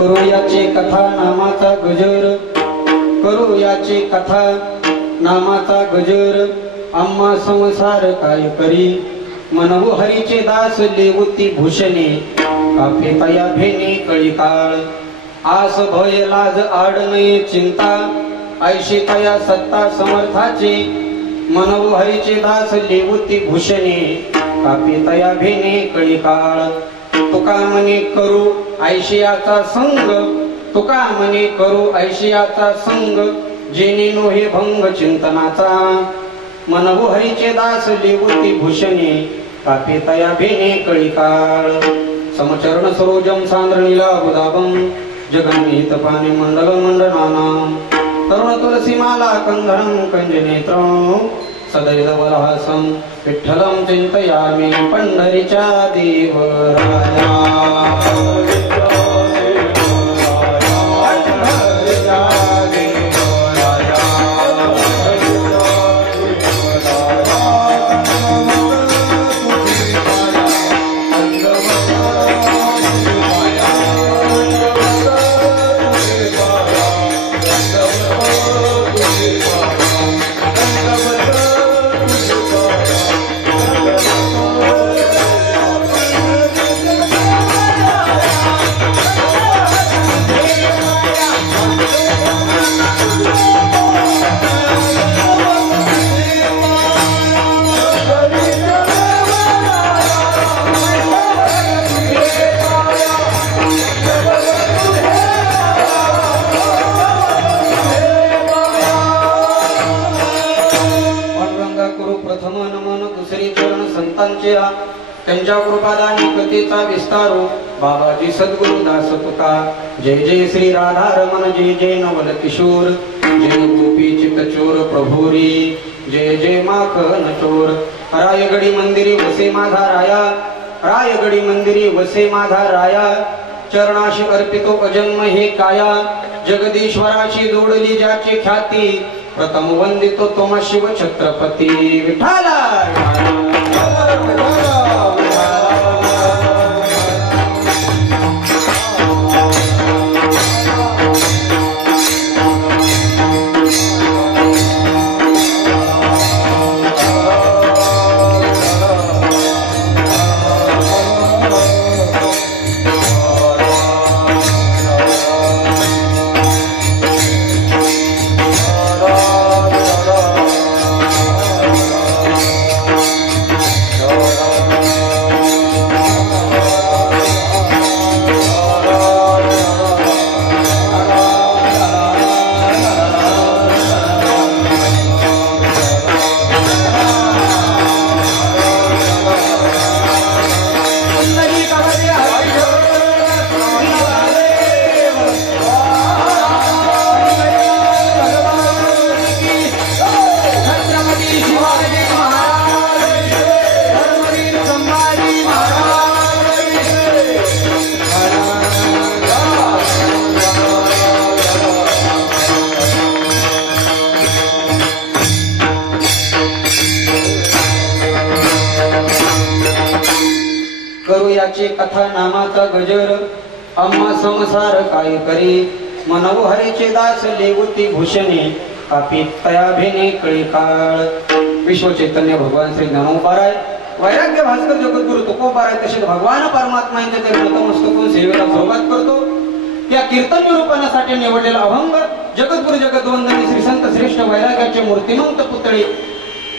करू याची कथा नामाचा गजर, करू याची कथा नामाचा गजर. आम्हा संसार काय करी, मनवू हरीचे दास लेवती भूषणे. काफे तया भेने कळी काळ, आस भय लाज आडणे चिंता. ऐशी तया सत्ता समर्थाची, मनवू हरीचे दास लेवती भूषणे. काफे तया भेने कळी काळ. तुका मने करू ऐशियाचा संग, तुका मने करू ऐशियाचा संग. जेने नोहे भंग चिंतनाचा, मनवू हरीचे दास लेवती भूषणे. कापे तया भेने कळी काळ. समचरण सरोजम सांद्रणीला बुदाबम, जगन्मीत पाणी मंडल मंडनानाम. तरुण तुलसी माला कंधरम कंजनेत्रम. सदैव बलहासम विठ्ठलम चिंतयामि पंढरीच्या देवराया. त्यांच्या कृपादानी कथेचा विस्तारो. बाबाजी सद्गुरु दास तुका. जय जय श्री राधा रमण, जय जय नवल किशोर. जय गोपी चितचोर प्रभुरी, जय जय माखन चोर. रायगडी मंदिरी वसे माझा राया, रायगडी मंदिरी वसे माझा राया. चरणाशी अर्पितो अजन्म हे काया. जगदीश्वराशी जोडली ज्याची ख्याती, प्रथम वंदितो तोमा शिव छत्रपती. विठ्ठला कथा नामाचा गजर. आम्हा संसार काय करी, मनवू हरीचे दास लेवती भूषणे. कापी तया भेने कळी काळ. विश्व चैतन्य भगवान श्री ज्ञानोबाराय, वैराग्य भास्कर जगद्गुरु तुकोबाराय तसेच भगवान परमात्मा यांच्या नतमस्तकून सेवेला सुरुवात करतो. या कीर्तन निरूपणासाठी निवडलेला अभंग जगद्गुरु जगद्वंदनी श्री संत श्रेष्ठ वैराग्याचे मूर्तिमंत पुतळे,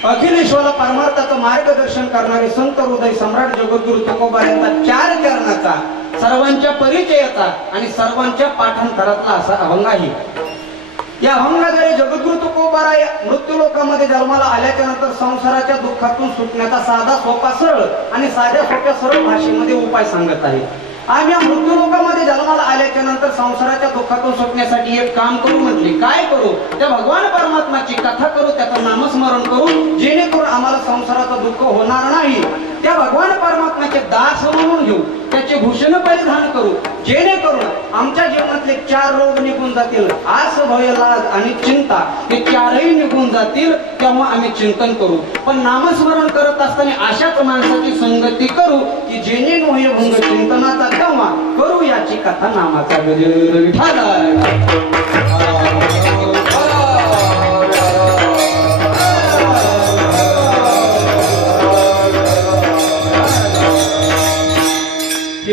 अखिलेश्वरा परमार्थाचं मार्गदर्शन करणारे संत हृदय सम्राट जगद्गुरु तुकोबा यांचा 4 चरणाचा, सर्वांच्या परिचयाचा आणि सर्वांच्या पाठांतरातला असा अभंग आहे. या अभंगाद्वारे जगद्गुरु तुकोबाराय मृत्यू लोकामध्ये जन्माला आल्याच्या नंतर संसाराच्या दुःखातून सुटण्याचा साधा सोपा सरळ आणि साध्या सोप्या सरळ भाषेमध्ये उपाय सांगत आहे. आम्ही या मृत्यू लोकामध्ये जन्माला आल्याच्या नंतर संसाराच्या दुःखातून सुटण्यासाठी एक काम करू म्हटले. काय करू? त्या भगवान परमात्माची कथा करू, त्याचं नामस्मरण करू, जेणेकरून आम्हाला संसाराचं दुःख होणार नाही. त्या भगवान परमात्म्याचे दास म्हणून घेऊ, त्याचे भूषण परिधान करू, जेणेकरून आमच्या जीवनातले 4 रोग निघून जातील. आस भय लाज आणि चिंता हे 4ही निघून जातील. तेव्हा आम्ही चिंतन करू. पण नामस्मरण करत असताना अशाच माणसाची संगती करू की जेणे नोहे भंग चिंतनाचा. तेव्हा करू याची कथा नामाचा गजर विठाला.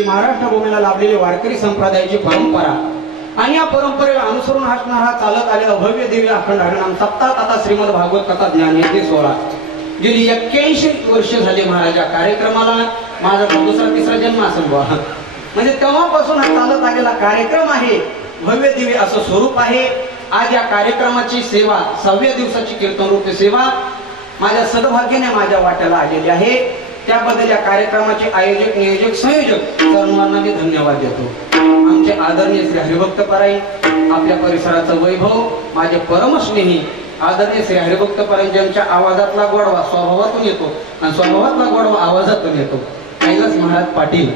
महाराष्ट्र भूमीला लाभलेली वारकरी संप्रदायाची परंपरा आणि या परंपरेला अनुसरून असणारा चालत आलेला भव्य दिव्य अखंड हरिनाम सप्ताह तथा श्रीमद भागवत कथा ज्ञानेश्वरी सोहळा गेली 81 वर्ष झाली महाराज. या कार्यक्रमाला माझा दुसरा तिसरा जन्म असेल बुवा. म्हणजे तेव्हापासून हा चालत आलेला कार्यक्रम आहे. भव्य दिव्य असं स्वरूप आहे. आज या कार्यक्रमाची सेवा 6व्या दिवसाची कीर्तन रूपी सेवा माझ्या सद्भाग्याने माझ्या वाट्याला आलेली आहे. त्याबद्दल या कार्यक्रमाचे आयोजक नियोजक संयोजक सर्वांना मी धन्यवाद देतो. आमचे आदरणीय श्री हरिभक्त पराई, आपल्या परिसराचं वैभव, माझे परमस्नेही आदरणीय श्री हरिभक्त पराई ज्यांच्या आवाजातला गोडवा स्वभावातून येतो आणि स्वभावातला गोडवा आवाजातून येतो, कैलास महाराज पाटील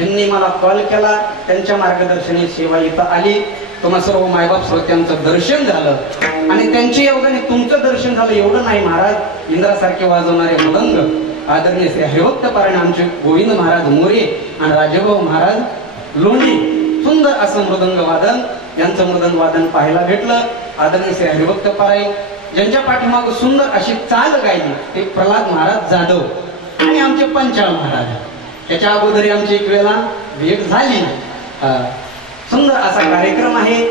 यांनी मला कॉल केला. त्यांच्या मार्गदर्शनाने सेवा इथं आली. तुम्हा सर्व मायबाप श्रोत्यांचं दर्शन झालं आणि त्यांच्या योगाने तुमचं दर्शन झालं. एवढं नाही महाराज, इंद्रासारखे वाजवणारे मृदंग आदरणीय श्री हरिभक्त परायण आमचे गोविंद महाराज मोरे आणि राजभाऊ महाराज लोंढी, सुंदर असं मृदंग वादन, यांचं मृदंग वादन पाहायला भेटलं. आदरणीय श्री हरिभक्त परायण ज्यांच्या पाठीमाग सुंदर अशी चाल गायली ते प्रल्हाद महाराज जाधव आणि आमचे पंचाळ महाराज. त्याच्या अगोदर आमची एक वेळेला भेट झाली. सुंदर असा कार्यक्रम आहे.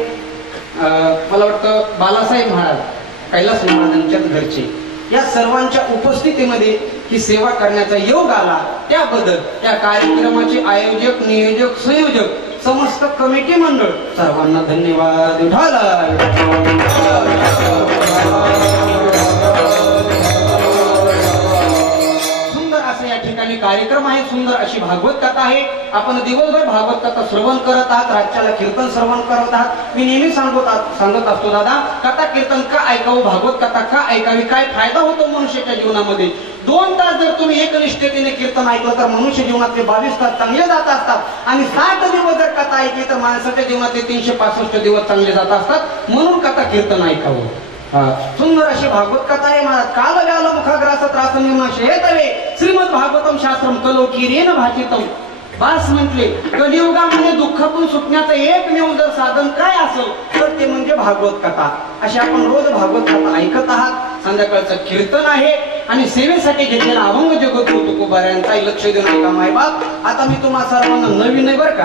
मला वाटतं बालासाहेब महाराज कैलास महाराजांच्या घरचे या सर्वांच्या उपस्थितीमध्ये ही सेवा करण्याचा योग आला. त्याबद्दल या कार्यक्रमाचे आयोजक नियोजक संयोजक समस्त कमिटी मंडळ सर्वांना धन्यवाद. सुंदर असं या ठिकाणी कार्यक्रम आहे. सुंदर अशी भागवत कथा आहे. आपण दिवसभर भागवत कथा श्रवण करत आहात, रातच्याला कीर्तन श्रवण करत आहात. मी नेहमी सांगत असतो दादा, कथा कीर्तन का ऐकावं, भागवत कथा का ऐकावी, काय फायदा होतो मनुष्याच्या जीवनामध्ये. 2 तास जर तुम्ही एकनिष्ठतेने कीर्तन ऐकलं तर मनुष्य जीवनातले 22 तास चांगले जात असतात आणि 60 दिवस जर कथा ऐकली तर माणसाच्या जीवनातले 365 दिवस चांगले जात असतात. म्हणून कथा कीर्तन ऐकावं. सुंदर अशी भागवत कथा आहे. महाराज काल गाल मुखाग्रास त्रास निर्माशेतवे श्रीमद भागवतम शास्त्रम कलोकीरेन भाषितम. बास म्हटले कलियुगामध्ये दुःखातून सुटण्याचं एकमेव जर साधन काय असेल तर ते म्हणजे भागवत कथा. अशी आपण रोज भागवत कथा ऐकत आहात. संध्याकाळचं कीर्तन आहे आणि सेवेसाठी घेतलेला अभंग जगद्गुरु तुकोबाऱ्यांचा लक्ष देऊ नका मायबाप. आता मी तुम्हा सर्वांना नवीन आहे बरं का,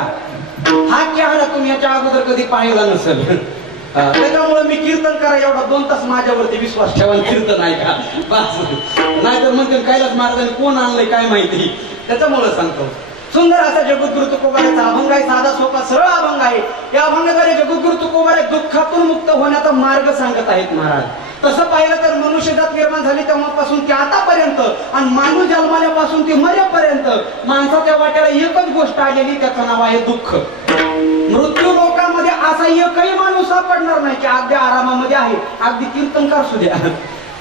हा चेहरा तुम्ही याच्या अगोदर कधी पाहिला नसेल. त्याच्यामुळे मी कीर्तन करा एवढा 2 तास माझ्यावरती विश्वास ठेवा, कीर्तन ऐका बस. नाहीतर म्हणते कैलास महाराजांनी कोण आणलंय काय माहिती. त्याच्यामुळे सांगतो सुंदर असा जगद्गुरु तुकोबाऱ्याचा अभंग आहे. साधा सोपा सरळ अभंग आहे. या अभंगाद्वारे जगद्गुरु तुकोबारे दुःखातून मुक्त होण्याचा मार्ग सांगत आहेत महाराज. तसं पाहिलं तर मनुष्यजात निर्माण झाली तेव्हापासून ते आतापर्यंत आणि माणूस जन्मल्यापासून ते मरेपर्यंत माणसाच्या वाट्याला एकच गोष्ट आलेली, त्याचं नाव आहे दुःख. मृत्यू लोकांमध्ये असा एकही माणूस सापडणार नाही की अगदी आरामामध्ये आहे, अगदी कीर्तनकार सुद्धा.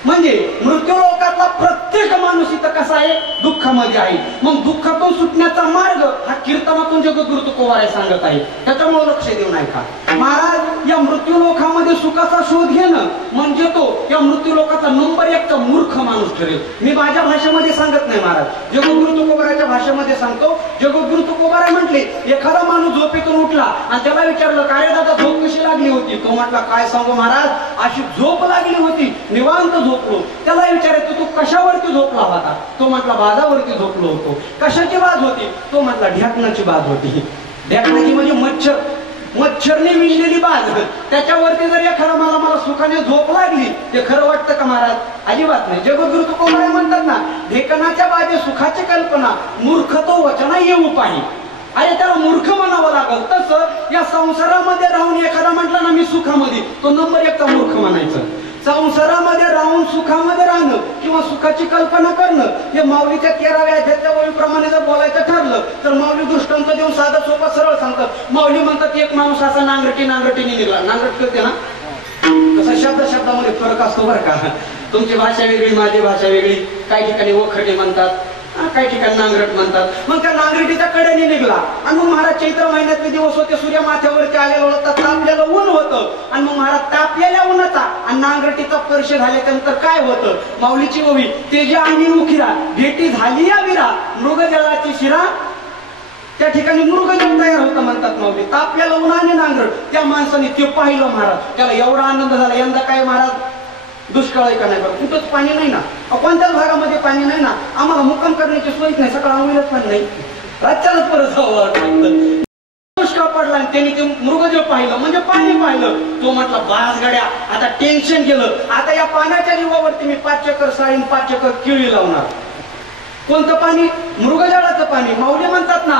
म्हणजे मृत्यू लोकातला प्रत्येक माणूस इथं कसा आहे, दुःखामध्ये आहे. मग दुःखातून सुटण्याचा मार्ग हा कीर्तनातून जगद्गुरु तुकोबारे सांगत आहे. त्याच्यामुळे लक्ष देऊ नये का महाराज. या मृत्यू लोकामध्ये सुखाचा शोध घेणं म्हणजे तो या मृत्यू लोकाचा नंबर 1चा मूर्ख माणूस ठरेल. मी माझ्या भाषेमध्ये सांगत नाही महाराज, जगद्गुरु तुकोबाराच्या भाषेमध्ये सांगतो. जगद्गुरु तुकोबारे म्हटले एखादा माणूस झोपेतून उठला आणि त्याला विचारलं काय रे दादा झोप कशी लागली होती. तो म्हटला काय सांगू महाराज, अशी झोप लागली होती, निवांत झोपलो. त्याला विचारायचं तू कशावरती झोपला होता. तो म्हटला बाजावरती झोपलो होतो. कशाची बाज होती. तो म्हटला ढ्याकणाची बाज होती. ढ्याकणाची म्हणजे मच्छरने विणलेली बाज. त्याच्यावरती जर एखादा मला सुखाने झोप लागली ते खरं वाटतं का महाराज. अजिबात नाही. जगद्गुरु तुकोबारे म्हणतात ना, ढेकणाच्या बाजे सुखाची कल्पना मूर्खतो वचना येऊ पाही. अरे त्याला मूर्ख म्हणावं लागल. तसं या संसारामध्ये राहून एखादा म्हटला ना मी सुखामध्ये, तो नंबर 1चा मूर्ख म्हणायचं. संसारामध्ये राहून सुखामध्ये राहणं किंवा सुखाची कल्पना करणं हे माऊलीच्या 13व्या अध्यायाच्या ओळीप्रमाणे जर बोलायचं ठरलं तर माऊली दृष्टांत देऊन साधा सोपा सरळ सांगतात. माऊली म्हणतात एक माणूस असा नांगरटीने निघाला. नांगरट करते ना, तसा शब्दामध्ये फरक असतो बरं का. तुमची भाषा वेगळी, माझी भाषा वेगळी. काही ठिकाणी वखरटे म्हणतात, काही ठिकाणी नांगरट म्हणतात. मग त्या नांगरटीच्या कडेने निघला आणि मग महाराज चैत्र महिन्यातले दिवस होते, सूर्य माथ्यावरती आलेला होता, तापलेलं ऊन होतं आणि मग महाराज तापलेल्या उन्हाचा आणि नांगरटीचा स्पर्श झाल्यानंतर काय होतं. माऊलीची ओवी तेजा आणि उखिरा भेटी झाली या विरा मृगजळाची शिरा त्या ठिकाणी मृगजळ तयार होतं म्हणतात माऊली. तापलेलं उन्हाने नांगर त्या माणसाने ते पाहिलं महाराज. त्याला एवढा आनंद झाला. यंदा काय महाराज दुष्काळ आहे का नाही बरं, कुठंच पाणी नाही ना, कोणत्याच भागामध्ये पाणी नाही ना, आम्हाला मुक्काम करण्याची सोयच नाही, सकाळ आंघोळीलाच पाणी नाही, राज्यालाच परत जावं वाटतं. दुष्काळ पडला आणि त्यांनी ते मृगजळ पाहिलं म्हणजे पाणी पाहिलं. तो म्हटला बास गड्या, आता टेन्शन गेलं, आता या पाण्याच्या जीवावरती मी 5 एकर साळीन 5 एकर केळी लावणार. कोणतं पाणी? मृगजळाचं पाणी. माऊली म्हणतात ना,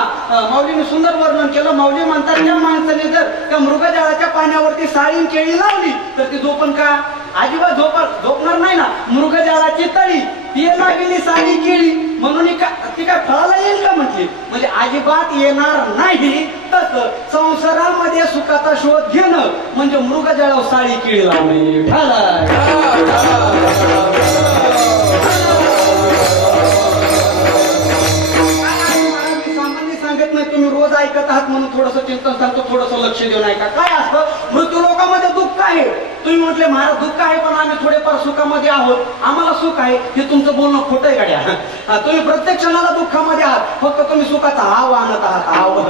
माऊलीने सुंदर वर्णन केलं. माऊली म्हणतात त्या माणसाने जर त्या मृगजळाच्या पाण्यावरती साळीन केळी लावली तर ती झोपण का? अजिबात झोपणार नाही ना. मृगजळाची तळी ती लागली साळी केळी म्हणून ती काय फळाला येईल का म्हटली, म्हणजे अजिबात येणार नाही. तसं संसारामध्ये सुखाचा शोध घेणं म्हणजे मृगजळावर साळी केळी लावणे. तुम्ही रोज ऐकत आहात म्हणून थोडंसं चिंतन सांगतो, थोडंसं लक्ष देऊन ऐका. काय असतं? मृत्यू लोकांमध्ये दुःख आहे. तुम्ही म्हटले महाराज दुःख आहे पण आम्ही थोडेफार सुखामध्ये आहोत, आम्हाला सुख आहे. हे तुमचं बोलणं खोटं आहे गाड्या. तुम्ही प्रत्येक क्षणाला दुःखामध्ये आहात, फक्त तुम्ही सुखाचा हाव आणत आहात. हाव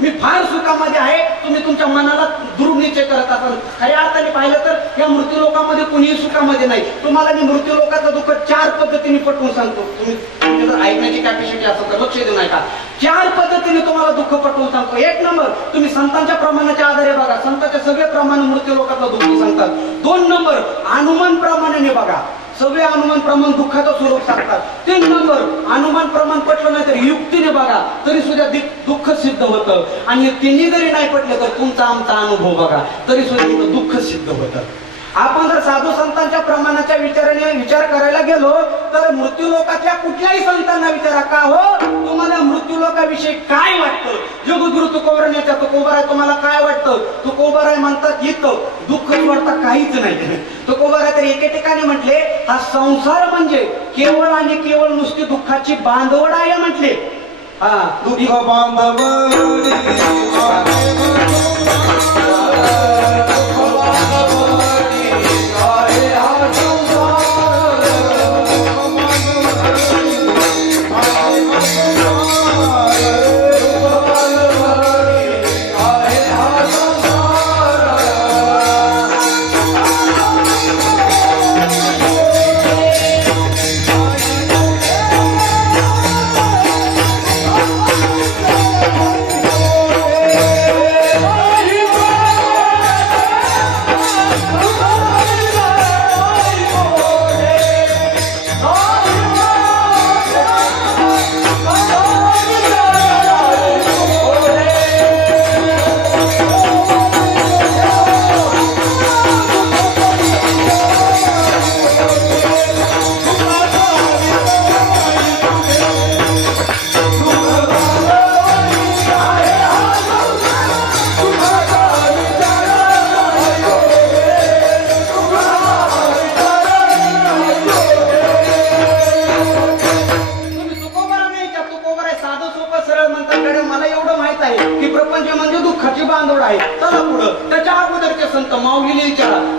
मी फार सुखामध्ये आहे, तुम्ही तुमच्या मनाला दुर्निश्चय करत असाल. खऱ्या अर्थाने पाहिलं तर या मृत्यू लोकांमध्ये कुणीही सुखामध्ये नाही. तुम्हाला मी मृत्यू लोकांचं दुःख 4 पद्धतीने पटवून सांगतो. तुम्ही जर ऐकण्याची कॅपॅसिटी असेल तर लक्ष देऊन ऐका. 4 पद्धतीने तुम्हाला दुःख पटवून सांगतो. 1 नंबर, तुम्ही संतांच्या प्रमाणाच्या आधारे बघा. संतांच्या सगळे प्रमाण मृत्यू लोकांचं दुःख सांगतात. 2 नंबर, अनुमान प्रमाणाने बघा. सगळे अनुमान प्रमाण दुःखाचं स्वरूप सांगतात. 3 नंबर, अनुमान प्रमाण पटलं नाही तर युक्तीने बघा तरी सुद्धा दुःख सिद्ध होतं. आणि तिन्ही जरी नाही पटलं तर तुमचा आमचा अनुभव बघा तरी सुद्धा दुःख सिद्ध होतं. आपण जर साधू संतांच्या प्रमाणाच्या विचाराने विचार करायला गेलो तर मृत्यू लोकातल्या कुठल्याही संतांना विचारा, का हो तुम्हाला मृत्यू लोकाविषयी काय वाटतं? जगद्गुरु तुकोबराच्या तुकोबराय तुम्हाला काय वाटतं? तुकोबराय म्हणतात इथं दुःख वाटतं काहीच नाही. तुकोबराय तर एके ठिकाणी म्हटले, हा संसार म्हणजे केवळ आणि केवळ नुसती दुःखाची बांधवड आहे म्हटले. दुःख बांधव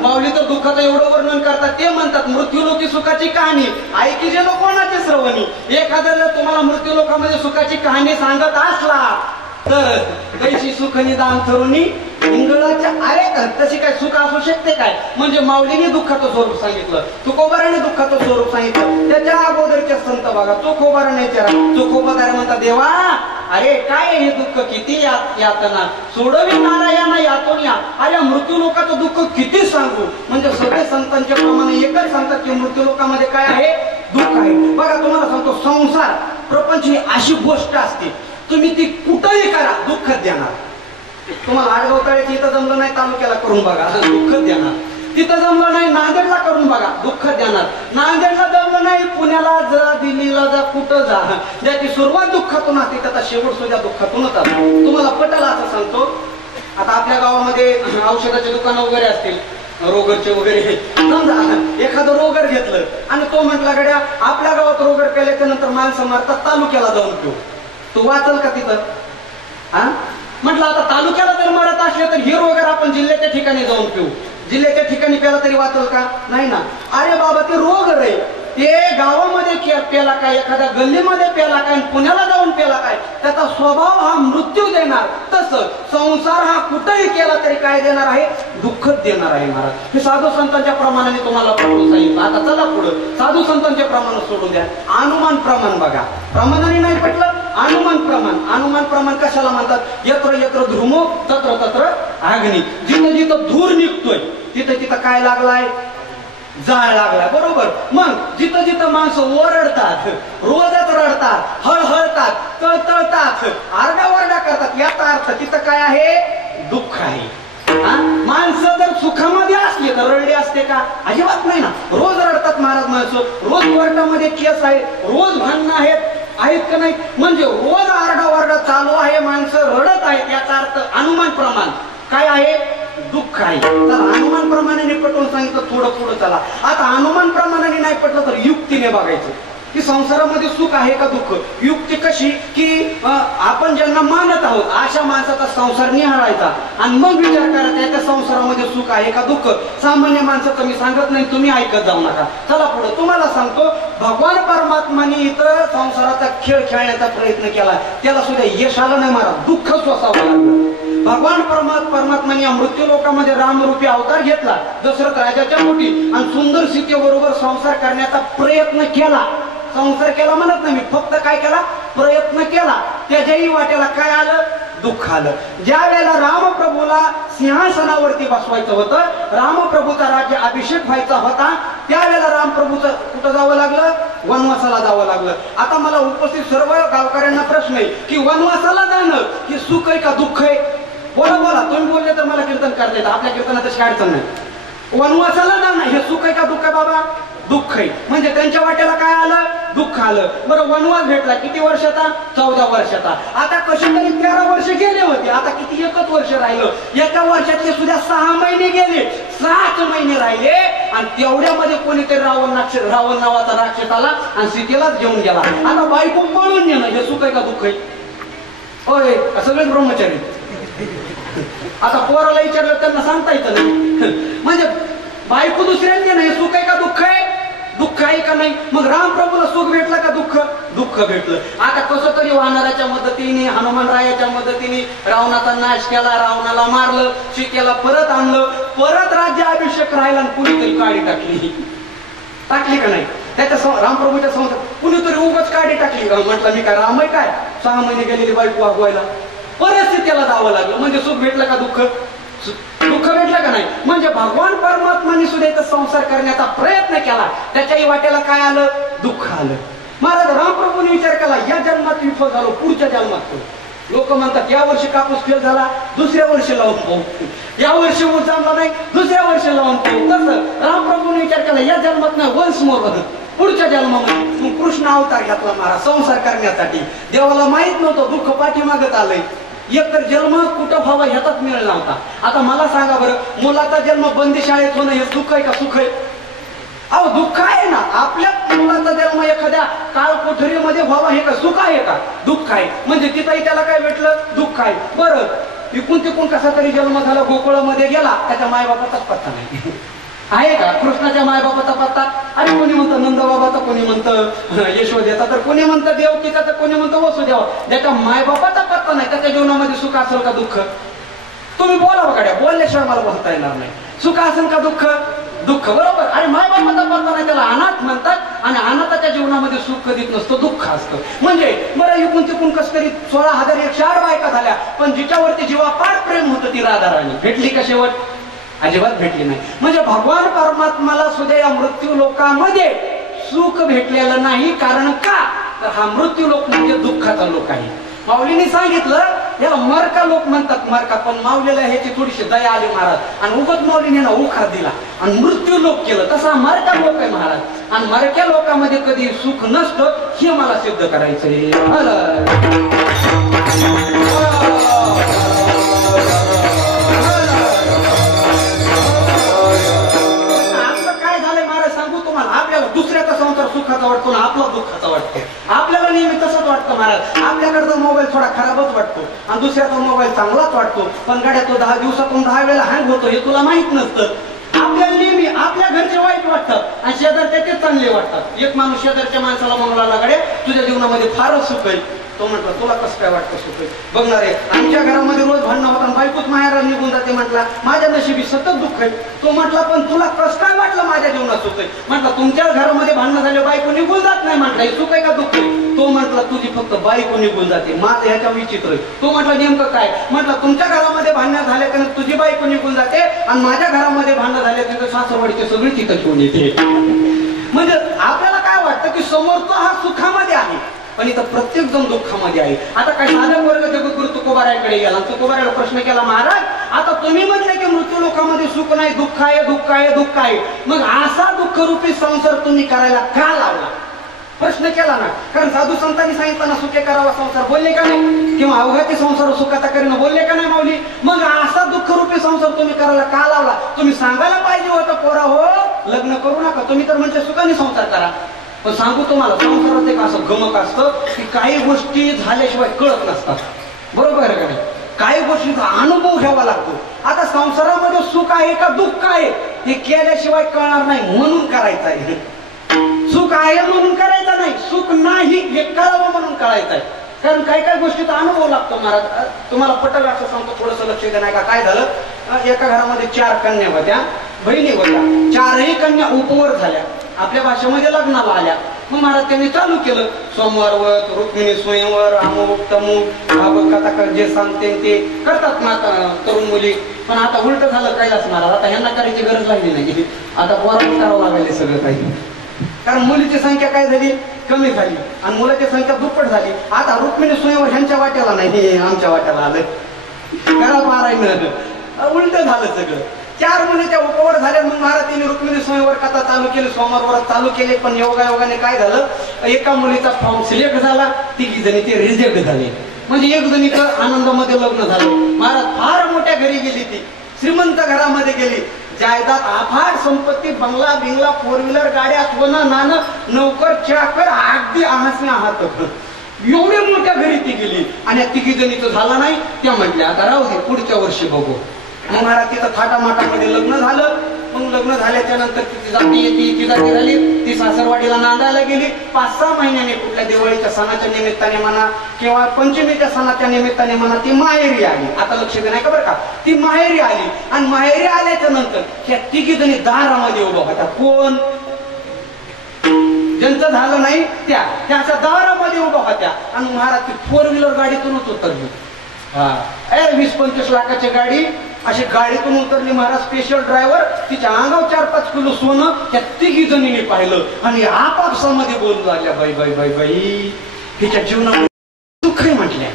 माऊली तर दुःखाचं एवढं वर्णन करतात. ते म्हणतात मृत्यूलोकी सुखाची कहाणी ऐकी जे लोक कोणाचे श्रवणी. एखाद्याला तुम्हाला मृत्यू लोकांमध्ये सुखाची कहाणी सांगत असला तर कैशी सुख निदान तरुणी इंगळाच्या अरे तशी काय सुख असू शकते काय? म्हणजे माऊलीने दुःखाचं स्वरूप सांगितलं, तुकोबाराने दुःखाचं स्वरूप सांगितलं. त्याच्या अगोदरचे संत बघा, तुकोबाराने विचारा. तुकोबाराने म्हणतात, देवा अरे काय हे दुःख किती यातना सोडवी नारायणा यातून या. अरे मृत्यू लोकांचं दुःख किती सांगू? म्हणजे सगळे संतांच्या प्रमाणे एकच सांगतात की मृत्यू लोकांमध्ये काय आहे? दुःख आहे. बघा तुम्हाला सांगतो, संसार प्रपंच ही अशी गोष्ट असते तुम्ही ती कुठेही करा दुःखच देणार. तुम्हाला आडगावताळ्याची इथं जमलं नाही तालुक्याला करून बघा दुःखच देणार. तिथं जमलं नाही नांदेडला करून बघा दुःखच देणार. नांदेडला जमलं नाही पुण्याला जा, दिल्लीला जा, कुठं जा, ज्याची सुरुवात दुःखातून असते त्याचा शेवट सुद्धा दुःखातूनच असतो. तुम्हाला पटलं असं सांगतो. आता आपल्या गावामध्ये औषधाचे दुकानं वगैरे असतील, रोगरचे वगैरे. समजा एखादं रोगर घेतलं आणि तो म्हटला गड्या आपल्या गावात रोगर केल्याच्या नंतर माणसं मारतात तालुक्याला जाऊन ठेव. तू वाचल का तिथं? म्हटलं आता तालुक्याला जर मारत असले तर हे रोगर आपण जिल्ह्याच्या ठिकाणी जाऊन पिऊ. जिल्ह्याच्या ठिकाणी प्याला तरी वाचल का? नाही ना. अरे बाबा ते रोगर आहे, ते गावामध्ये पेला काय, एखाद्या गल्लीमध्ये पेला काय, पुण्याला जाऊन पेला काय, त्याचा स्वभाव हा मृत्यू देणार. तसं संसार हा कुठेही केला तरी काय देणार आहे, दुःखच देणार आहे महाराज. हे साधू संतांच्या प्रमाणाने तुम्हाला पटवून सांगितलं. आता चला पुढं, साधू संतांचे प्रमाण सोडून द्या, अनुमान प्रमाण बघा. प्रमाणाने नाही पटलं, अनुमान प्रमाण. अनुमान प्रमाण कशाला म्हणतात? यत्र यत्र ध्रुमो तत्र तत्र अग्नी. जिथं जिथं धूर निघतोय तिथं तिथं काय लागलाय, जाळ लागलाय. बरोबर. मग जिथं जिथं माणसं ओरडतात, रोजच रडतात, हळहळतात, तळतळतात, आरडाओरडा करतात, याचा अर्थ तिथं काय आहे, दुःख आहे. माणसं जर सुखामध्ये असली तर रडली असते का? अजिबात नाही ना. रोज रडतात महाराज माणसं, रोज कोर्टामध्ये केस आहे, रोज भांडणं आहेत का नाही? म्हणजे रोज आरडाओरडा चालू आहे, माणसं रडत आहेत, याचा अर्थ अनुमान प्रमाण काय आहे, दुःख आहे. तर अनुमान प्रमाणाने पटवून सांगितलं. थोडं पुढं चला. आता अनुमान प्रमाणाने नाही पटलं तर युक्तीने बघायचं की संसारामध्ये सुख आहे का दुःख. युक्ती कशी की आपण ज्यांना मानत आहोत अशा माणसाचा संसार निहाळायचा आणि मग विचार करायचा त्या संसारामध्ये सुख आहे का दुःख. सामान्य माणसाचं मी सांगत नाही, तुम्ही ऐकत जाऊ नका. चला पुढे तुम्हाला सांगतो. भगवान परमात्माने इथं संसाराचा खेळ खेळण्याचा प्रयत्न केला, त्याला सुद्धा यश आलं नाही महाराज, दुःख सोसावं लागलं. भगवान परमात्माने या मृत्यू लोकामध्ये रामरूपी अवतार घेतला, दशरथ राजाच्या पोटी, आणि सुंदर सीतेबरोबर संसार करण्याचा प्रयत्न केला. संसार केला म्हणत नाही मी, फक्त काय केला, प्रयत्न केला. त्याच्याही वाट्याला काय आलं, दुःख आलं. ज्या वेळेला रामप्रभूला सिंहासनावरती बसवायचं होतं, रामप्रभूचा राज्य अभिषेक व्हायचा होता, त्यावेळेला रामप्रभूचं कुठं जावं लागलं, वनवासाला जावं लागलं. आता मला उपस्थित सर्व गावकऱ्यांना प्रश्न आहे की वनवासाला जाणं हे सुख आहे का दुःख आहे? बोला बोला, तुम्ही बोलले तर मला कीर्तन करता येतं, आपल्या कीर्तनात तशी अडचण नाही. वनवासाला जाणं हे सुख आहे का दुःख आहे बाबा? दुःख आहे. म्हणजे त्यांच्या वाट्याला काय आलं, दुःख आलं. बरं, वनवास भेटला किती वर्षाचा, 14 वर्षाचा. आता कशी तरी 13 वर्ष गेले होते, आता किती, एकच वर्ष राहिलं. एका वर्षातले सुद्धा 6 महिने गेले, 7 महिने राहिले, आणि तेवढ्यामध्ये कोणीतरी रावण नावाचा राक्षस आला आणि सीतेलाच घेऊन गेला. आता बायको पळून नेणं हे सुख आहे का दुःख आहे? होय, सगळे ब्रह्मचारी. आता पोराला विचारलं त्यांना सांगता येतं नाही. म्हणजे बायको दुसऱ्यांनी नाही, सुख आहे का दुःख आहे? दुःख आहे का नाही? मग रामप्रभूला सुख भेटलं का दुःख? दुःख भेटलं. आता कसं तरी वानराच्या मदतीने, हनुमानरायाच्या मदतीने रावणाचा नाश केला, रावणाला मारलं, सीतेला परत आणलं, परत राज्याभिषेक राहिला, आणि कुणीतरी काळी टाकली का नाही? त्याच्या रामप्रभूच्या संसार कुणीतरी उगाच काढी टाकली. म्हटलं मी काय राम आहे काय? 6 महिने गेलेली बायको वागवायला, परिस्थितीला जावं लागलं. म्हणजे सुख भेटलं का दुःख? दुःख भेटलं का नाही? म्हणजे भगवान परमात्माने सुद्धा इथं संसार करण्याचा प्रयत्न केला, त्याच्याही वाट्याला काय आलं, दुःख आलं. महाराज रामप्रभूने विचार केला, या जन्मात विफल झालो, पुढच्या जन्मात. लोक म्हणतात या वर्षी कापूस फेल झाला, दुसऱ्या वर्षी लावून पाहू, या वर्षी ऊस जमला नाही, दुसऱ्या वर्षी लावून पाहू. तसं रामप्रभूने विचार केला, या जन्मात नाही, वन्स मोर, पुढच्या जन्मामध्ये कृष्ण अवतार घेतला महाराज संसार करण्यासाठी. देवाला माहित नव्हतं दुःख पाठीमागत आलंय. एकतर जन्म कुठं व्हावा ह्याचाच मिळेल नव्हता. आता मला सांगा बरं, मुलाचा जन्म बंदी शाळेत होणं हे दुःख आहे का सुख आहे? अहो दुःख आहे ना. आपल्या मुलाचा जन्म एखाद्या काळ कोठरीमध्ये व्हावा हे का सुख आहे का? दुःख आहे. म्हणजे तिथंही त्याला काय भेटलं, दुःख आहे. बरं, इकून तिकून कसा तरी जन्म झाला, गोकुळामध्ये गेला, त्याच्या मायबापाचाच पत्ता नाही आहे का? कृष्णाच्या मायबापाचा पत्ता, अरे कोणी म्हणतं नंदबाबाचा, कोणी म्हणतं यशोदेचा, तर कोणी म्हणतं देवकीचा, तर कोणी म्हणतं वसुदेवा. ज्याच्या मायबापाचा पत्ता नाही त्याच्या जीवनामध्ये सुख असेल का दुःख? तुम्ही बोला बघा, बोलल्याशिवाय मला बोलता येणार नाही. सुख असेल का दुःख? दुःख. बरोबर. अरे मायबापाचा पत्ता नाही त्याला अनाथ म्हणतात, आणि अनाथाच्या जीवनामध्ये सुख कधीच नसतं, दुःख असतं. म्हणजे बरं, इकून तिकून कस तरी 16,108 बायका झाल्या, पण जिच्यावरती जीवापाड प्रेम होतं ती राधाराणी भेटली का शेवट? अजिबात भेटली नाही. म्हणजे भगवान परमात्माला सुद्धा या मृत्यू लोकांमध्ये सुख भेटलेलं नाही. कारण का? तर हा मृत्यू लोक म्हणजे दुःखाचा लोक आहे. माऊलीने सांगितलं याला मरका लोक म्हणतात, मरका, पण माऊलीला ह्याची थोडीशी दया आली महाराज, आणि उगत माऊलीने ना उखार दिला आणि मृत्यू लोक केलं. तसा मरका लोक आहे महाराज, आणि मरक्या लोकांमध्ये कधी सुख नसतं हे मला सिद्ध करायचंय. दुसऱ्याचा संसार सुखाचा वाटतो ना आपला दुःखाचा वाटतो. आपल्याला नेहमी तसंच वाटतं महाराज. आपल्याकडचा मोबाईल थोडा खराबच वाटतो आणि दुसऱ्याचा मोबाईल चांगलाच वाटतो, पण गाड्या तो 10 दिवसातून 10 वेळा हँग होतो हे तुला माहित नसतं. आपल्याला नेहमी आपल्या घरचे वाईट वाटतात आणि शेजारच्या ते चांगले वाटतात. एक माणूस शेजारच्या माणसाला म्हणू लागला, "गड्या, तुझ्या जीवनामध्ये फारच सुख आहे." तो म्हटला, "तुला कसं काय वाटतं सुख आहे?" बघणार आहे, आमच्या घरामध्ये रोज भांडणं होतात, बायकोच माहेराला निघून जाते. म्हटला, "माझ्या नशिबी सतत दुःख आहे." तो म्हटला, "पण तुला कसं काय वाटलं माझ्या जीवनात सुख आहे?" म्हटलं, "तुमच्या घरामध्ये भांडणं झाले, बायको निघून जात नाही." म्हटलं, "हे सुख आहे का दुःख आहे?" तो म्हटला, "तुझी फक्त बायको निघून जाते, माझं ह्याच्या विचित्र आहे." तो म्हटला, "नेमकं काय?" म्हटलं, "तुमच्या घरामध्ये भांडणं झाले तर तुझी बायको निघून जाते आणि माझ्या घरामध्ये भांडणं झाले तर सासरवाडीचे सगळी तिथं घेऊन येते." म्हणजे आपल्याला काय वाटतं की समोर तो हा सुखामध्ये आहे, पण इथं प्रत्येक जण दुःखामध्ये आहे. आता काय साधक वर्ग जगद्गुरु तुकोबारायकडे गेला, तुकोबारायला प्रश्न केला, "महाराज, आता तुम्ही म्हणले की मृत्यू लोकांमध्ये सुख नाही, दुःख आहे, दुःख आहे, दुःख आहे, मग असा दुःखरूपी संसार तुम्ही करायला का लावला?" प्रश्न केला ना, कारण साधू संतांनी सांगितलं ना, सुखे करावा संसार, बोलले का नाही? किंवा अवघाती संसार सुखाचा करीन, बोलले का नाही माऊली? मग असा दुःखरूपी संसार तुम्ही करायला का लावला? तुम्ही सांगायला पाहिजे होतं, पोरा हो, लग्न करू नका, तुम्ही तर म्हणजे सुखाने संसार करा. पण सांगू तुम्हाला, संसारात एक असं गमक असतं की काही गोष्टी झाल्याशिवाय कळत नसतात. बरोबर आहे का नाही? काही गोष्टींचा अनुभव घ्यावा लागतो. आता संसारामध्ये सुख आहे का दुःख आहे हे केल्याशिवाय कळणार नाही, म्हणून करायचं आहे. सुख आहे म्हणून करायचं नाही, सुख नाही हे कळावं म्हणून करायचं आहे. कारण काही काही गोष्टीचा अनुभव लागतो. महाराज, तुम्हाला पटल असं सांगतो, थोडंसं लक्ष द्या. नाही का, काय झालं, एका घरामध्ये 4 कन्या होत्या, बहिणी होत्या. 4ही कन्या उपवर झाल्या, आपल्या भाषेमध्ये लग्नाला आल्या. मग महाराज त्यांनी चालू केलं, सोमवार व्रत, रुक्मिणी स्वयंवर, अमुक तमुक, भागवत कथा जे सांगते ते करतात ना तरुण मुली. पण आता उलट झालं कैलास महाराज, आता ह्यांना करायची गरज लागली नाही, आता पोरांना करावं लागले सगळं काही. कारण मुलीची संख्या काय झाली, कमी झाली, आणि मुलाची संख्या दुप्पट झाली. आता रुक्मिणी स्वयंवर ह्यांच्या वाट्याला नाही, आमच्या वाट्याला आलं. करा पारायण, उलट झालं सगळं. 4 मुलीच्या उपवर झाल्या. मग महाराजांनी रुक्मिणी स्वयंवर कथा चालू केली, सोमवार व्रत चालू केले. पण योगायोगाने काय झालं, एका मुलीचा फॉर्म सिलेक्ट झाला, 3 जणी ते रिजेक्ट झाले. म्हणजे 1 जणीचं आनंदामध्ये लग्न झालं. महाराज फार मोठ्या घरी गेली, ती श्रीमंत घरामध्ये गेली, जायदाद, अफाट संपत्ती, बंगला बिंगला, 4 व्हीलर गाड्या, सोनं नाणं, नौकर चाकर, अगदी आहासने आहात. एवढ्या मोठ्या घरी ती गेली आणि 3 जणीचं झालं नाही. त्या म्हटल्या, आता राहू दे, पुढच्या वर्षी बघू. मग महाराज तिथं थाटामाटामध्ये लग्न झालं. मग लग्न झाल्याच्या नंतर तिची जाती येते, ती जाती झाली, ती सासरवाडीला नांदायला गेली. 5-6 महिन्याने कुठल्या दिवाळीच्या सणाच्या निमित्ताने म्हणा किंवा पंचमीच्या सणाच्या निमित्ताने म्हणा, ती माहेरी आली. आता लक्ष दे, नाही का बरं का, ती माहेरी आली. आणि माहेरी आल्याच्या नंतर ह्या 3 जणी दारामध्ये उभा होत्या. कोण? ज्यांचं झालं नाही त्या अशा दारामध्ये उभा होत्या. आणि महाराज ती 4 व्हीलर गाडीतूनच उतरली. 20-25 लाखाची गाडी, अशी गाडीतून उतरली. महाराज स्पेशल ड्रायव्हर, तिच्या अंगावर 4-5 किलो सोनं त्या 3 जणींनी पाहिलं आणि आपापसामध्ये बोलू लागल्या, बाई बाई बाई बाई, तिच्या जीवनामध्ये दुःख आहे म्हटल्या.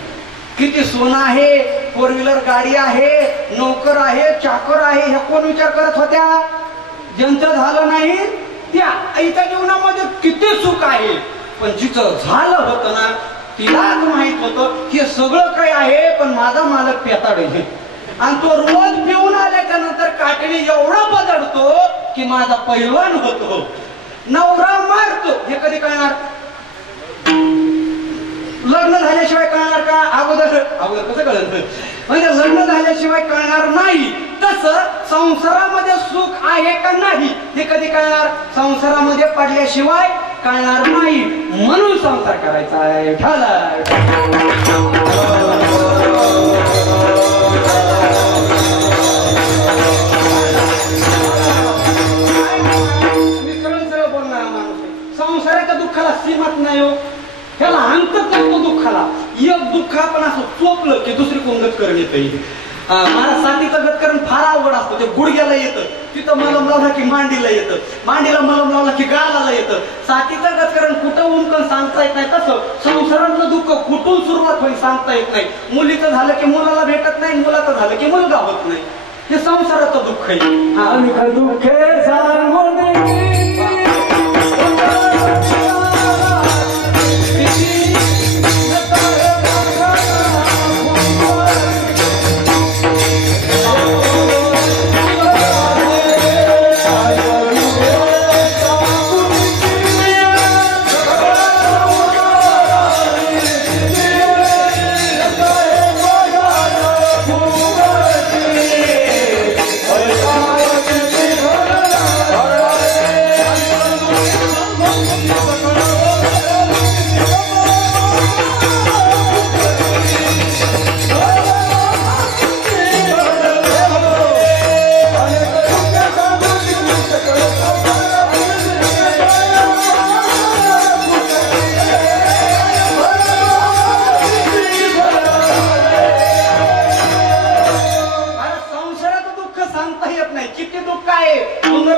किती सोनं आहे, 4 व्हीलर गाडी आहे, नोकर आहे, चाकर आहे, ह्या कोण विचार करत होत्या? ज्यांचं झालं नाही त्या आईच्या जीवनामध्ये किती सुख आहे. पण जिचं झालं होतं ना, तिलाच माहित होतं हे सगळं काय आहे, पण माझा मालक पेताड आहे. आणि तो रोज पिऊन आल्याच्या नंतर काठीने एवढा बदलतो की माझा पैलवान होतो, नवरा मारतो. हे कधी कळणार? लग्न झाल्याशिवाय कळणार का? अगोदर कसं कळलं? म्हणजे लग्न झाल्याशिवाय कळणार नाही. तसं संसारामध्ये सुख आहे का नाही हे कधी कळणार? संसारामध्ये पडल्याशिवाय कळणार नाही. म्हणून संसार करायचा आहे. मी सरळ बोलणारा माणूस आहे. संसाराच्या दुःखाला सीमाच नाही हो, ह्याला अंतच नसतो दुःखाला. एक दुःख आपण असं चोपलं की दुसरी कोंगत करून येतं. मला साथीचं गतकरण फार अवघड असतं. ते गुडघ्याला येतं, तिथं मलम लावला की मांडीला येतं, मांडीला मलम लावला की गालाला येतं. साथीचं गतकरण कुठं उमकन सांगता येत नाही. तसं संसारातलं दुःख कुठून सुरुवात होईल सांगता येत नाही. मुलीचं झालं की मुलाला भेटत नाही, मुलाचं झालं की मुलगा होत नाही. हे संसाराचं दुःख आहे. दुःखे सांगून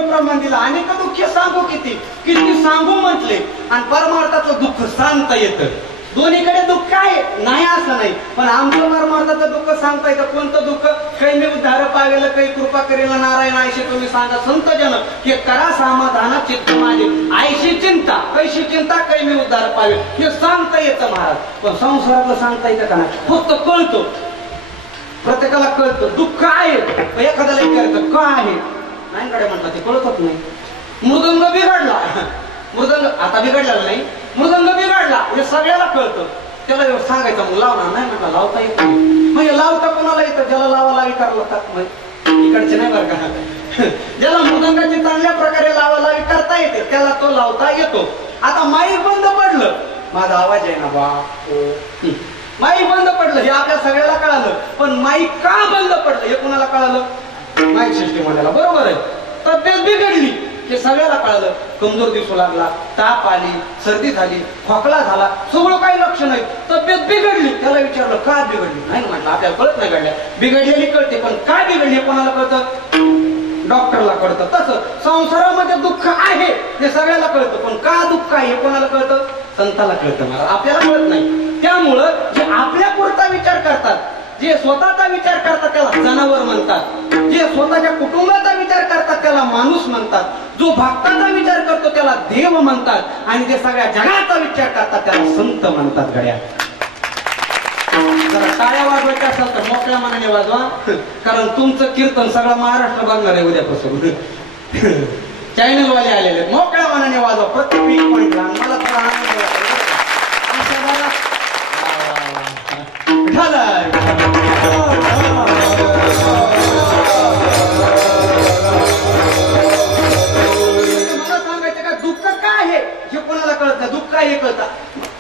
एवढं प्रमाण दिलं. अनेक दुःख सांगू किती किती सांगू म्हटले आणि परमार्थाचं दुःख सांगता येतं. दोन्हीकडे दुःख आहे नाही असं नाही, पण आमचं परमार्थाचं दुःख सांगता येतं. कोणतं दुःख? काही मी उद्धार पावेल, काही कृपा करेल नारायण आयशी तुम्ही सांगा संत जन हे करा समाधाना चित्त माझे. आयशी चिंता कैशी चिंता काही मी उद्धार पावेल हे सांगता येतं महाराज. पण संसारातलं सांगता येतं का नाही? फक्त कळतो, प्रत्येकाला कळतं दुःख आहे. एखाद्याला विचारायचं का आहे, नाही कडे म्हटलं ते कळतच नाही. मृदंग बिघडला, मृदंग आता बिघडलेला नाही, मृदंग बिघडला हे सगळ्याला कळतं. त्याला सांगायचं मग लावणार नाही म्हटलं लावता येत नाही. म्हणजे लावता कोणाला येतं? ज्याला लावायला विचारलं इकडचे नाही बरं का. ज्याला मृदंगाची चांगल्या प्रकारे लावायला करता येते त्याला तो लावता येतो. आता माईक बंद पडलं, माझा आवाज आहे ना बा, माईक बंद पडलं हे आपल्या सगळ्याला कळालं. पण माईक का बंद पडलं हे कोणाला कळालं? माईक सिस्टीम वाल्याला. बरोबर आहे. तब्येत बिघडली हे सगळ्याला कळालं. कमजोर दिसू लागला, ताप आली, सर्दी झाली, खोकला झाला, सगळं काही लक्ष नाही, तब्येत बिघडली. त्याला विचारलं का बिघडली? नाही म्हटलं आपल्याला कळत नाही. गाड्या बिघडलेली कळते पण काय बिघडली हे कोणाला कळतं? डॉक्टरला कळतं. तसं संसारामध्ये दुःख आहे हे सगळ्याला कळतं, पण का दुःख आहे हे कोणाला कळतं? संताला कळतं मला, आपल्याला कळत नाही. त्यामुळं जे आपल्या पुरता विचार करतात, जे स्वतःचा विचार करतात त्याला जनावर म्हणतात, जे स्वतःच्या कुटुंबाचा विचार करतात त्याला माणूस म्हणतात, जो भक्ताचा विचार करतो त्याला देव म्हणतात, आणि जे सगळ्या जगाचा विचार करतात त्याला संत म्हणतात. घड्या जरा टाळ्या वाजवायच्या असेल तर मोकळ्या मनाने वाजवा, कारण तुमचं कीर्तन सगळा महाराष्ट्र बघणार आहे उद्यापासून. चॅनलवाले आलेले मोकळ्या मनाने वाजवा प्रत्येक पॉइंटला. मला थोडा आनंद मला सांगायचं का दुःख काय आहे हे कोणाला कळत नाही. दुःख काय हे कळतं.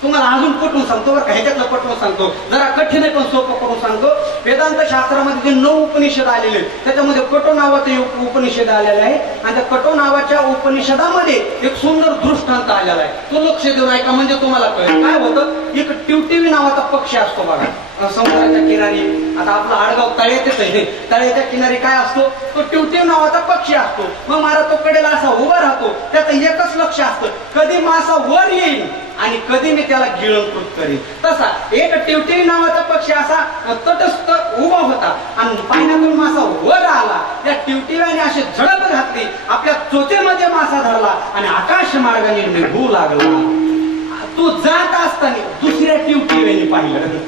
तुम्हाला अजून पटवून सांगतो बरं का, ह्याच्यातलं पटवून सांगतो, जरा कठीण आहे पण सोपं करून सांगतो. वेदांत शास्त्रामध्ये जे 9 उपनिषद आलेले त्याच्यामध्ये कटो नावाचे उपनिषद आलेले आहे, आणि त्या कटो नावाच्या उपनिषदामध्ये एक सुंदर दृष्टांत आलेला आहे. तो लक्ष देऊन ऐका म्हणजे तुम्हाला कळेल. काय होतं, एक टिवटिवी नावाचा पक्षी असतो बघा समुद्राच्या किनारी. आता आपलं आडगाव तळ्यातच आहे, तळ्याच्या किनारी काय असतो, तो टिवटिव नावाचा पक्षी असतो. मग महाराज तो कडेला असा उभा राहतो, त्याचं एकच लक्ष असतं, कधी मासा वर येईल आणि कधी मी त्याला गिळंकृत करीन. तसा एक टिवटिवी नावाचा पक्षी असा तटस्थ उभा होता, आणि पाण्यातून मासा वर आला, त्या टिवटिव्याने अशी झडप घातली, आपल्या चोचेमध्ये मासा धरला आणि आकाश मार्गाने निघू लागला. तो जात असताना दुसऱ्या टिवटिव्याने पाहिलं,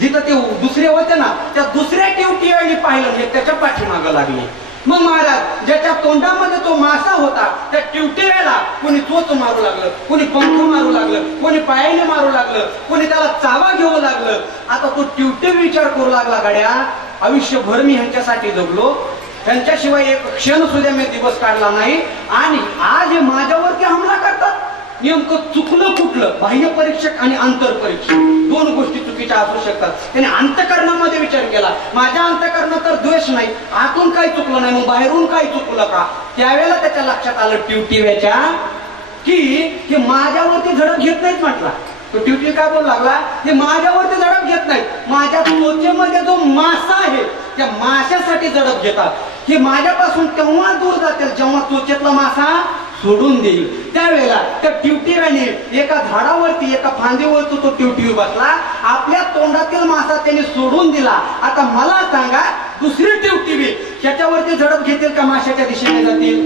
जिथं ते दुसरे होते ना त्या दुसऱ्या टिवटिव्याने पाहिलं, हे त्याच्या पाठीमागं लागले. मग महाराज ज्याच्या तोंडामध्ये तो मासा होता त्या टिवटिव्याला कोणी चोच मारू लागलं, कोणी पंख मारू लागलं, कोणी पायाने मारू लागलं, कोणी त्याला चावा घेऊ लागलं. आता तो टिवटिव विचार करू लागला, गाड्या आयुष्यभर मी ह्यांच्यासाठी जगलो, त्यांच्याशिवाय एक क्षण सुद्धा मी दिवस काढला नाही, आणि आज हे माझ्यावरती हमला करतात. नेमकं चुकलं कुठलं? बाह्य परीक्षक आणि आंतर परीक्षक दोन गोष्टी चुकीच्या असू शकतात. त्याने अंतःकरणामध्ये विचार केला, माझ्या अंतःकरणात तर द्वेष नाही, आतून काही चुकलं नाही, मग बाहेरून काही चुकलं का? त्यावेळेला त्याच्या लक्षात आलं टिवटिव्याच्या की माझ्यावरती झडप घेत नाहीत म्हटला. तो टिवटिव काय बोलू लागला, हे माझ्यावरती झडप घेत नाहीत, माझ्या त्वचेमध्ये जो मासा आहे त्या माशासाठी झडप घेतात. हे माझ्यापासून तेव्हा दूर जातील जेव्हा त्वचेतला मासा सोडून देईल. त्यावेळेला त्या टिवटिव्याने एका झाडावरती एका फांदीवरती तो टिवटिव बसला, आपल्या तोंडातील मासा त्याने सोडून दिला. आता मला सांगा, दुसरी टिवटिवी ह्याच्यावरती झडप घेतील का माशाच्या दिशेने जातील?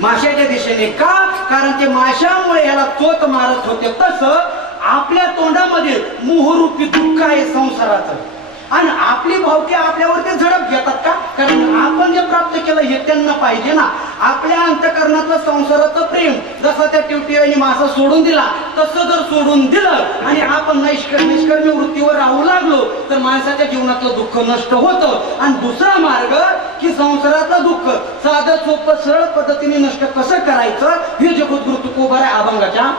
माशाच्या दिशेने. का? कारण ते माशामुळे ह्याला चोच मारत होते. तसं आपल्या तोंडामध्ये मोहरूपी दुःख आहे संसाराचं, आणि आपली भावकी आपल्यावरती झडप घेतात का? कारण आपण जे प्राप्त केलं हे त्यांना पाहिजे ना. आपल्या अंतःकरणातलं संसाराचं प्रेम जसं त्या टिवटिव्याने मासा सोडून दिला तसं जर सोडून दिलं आणि आपण निष्कर्मी वृत्तीवर राहू लागलो तर माणसाच्या जीवनातलं दुःख नष्ट होतं. आणि दुसरा मार्ग की संसारातलं दुःख साधं सोपं सरळ पद्धतीने नष्ट कसं करायचं हे जगद्गुरु तुकोबाराय अभंगाच्या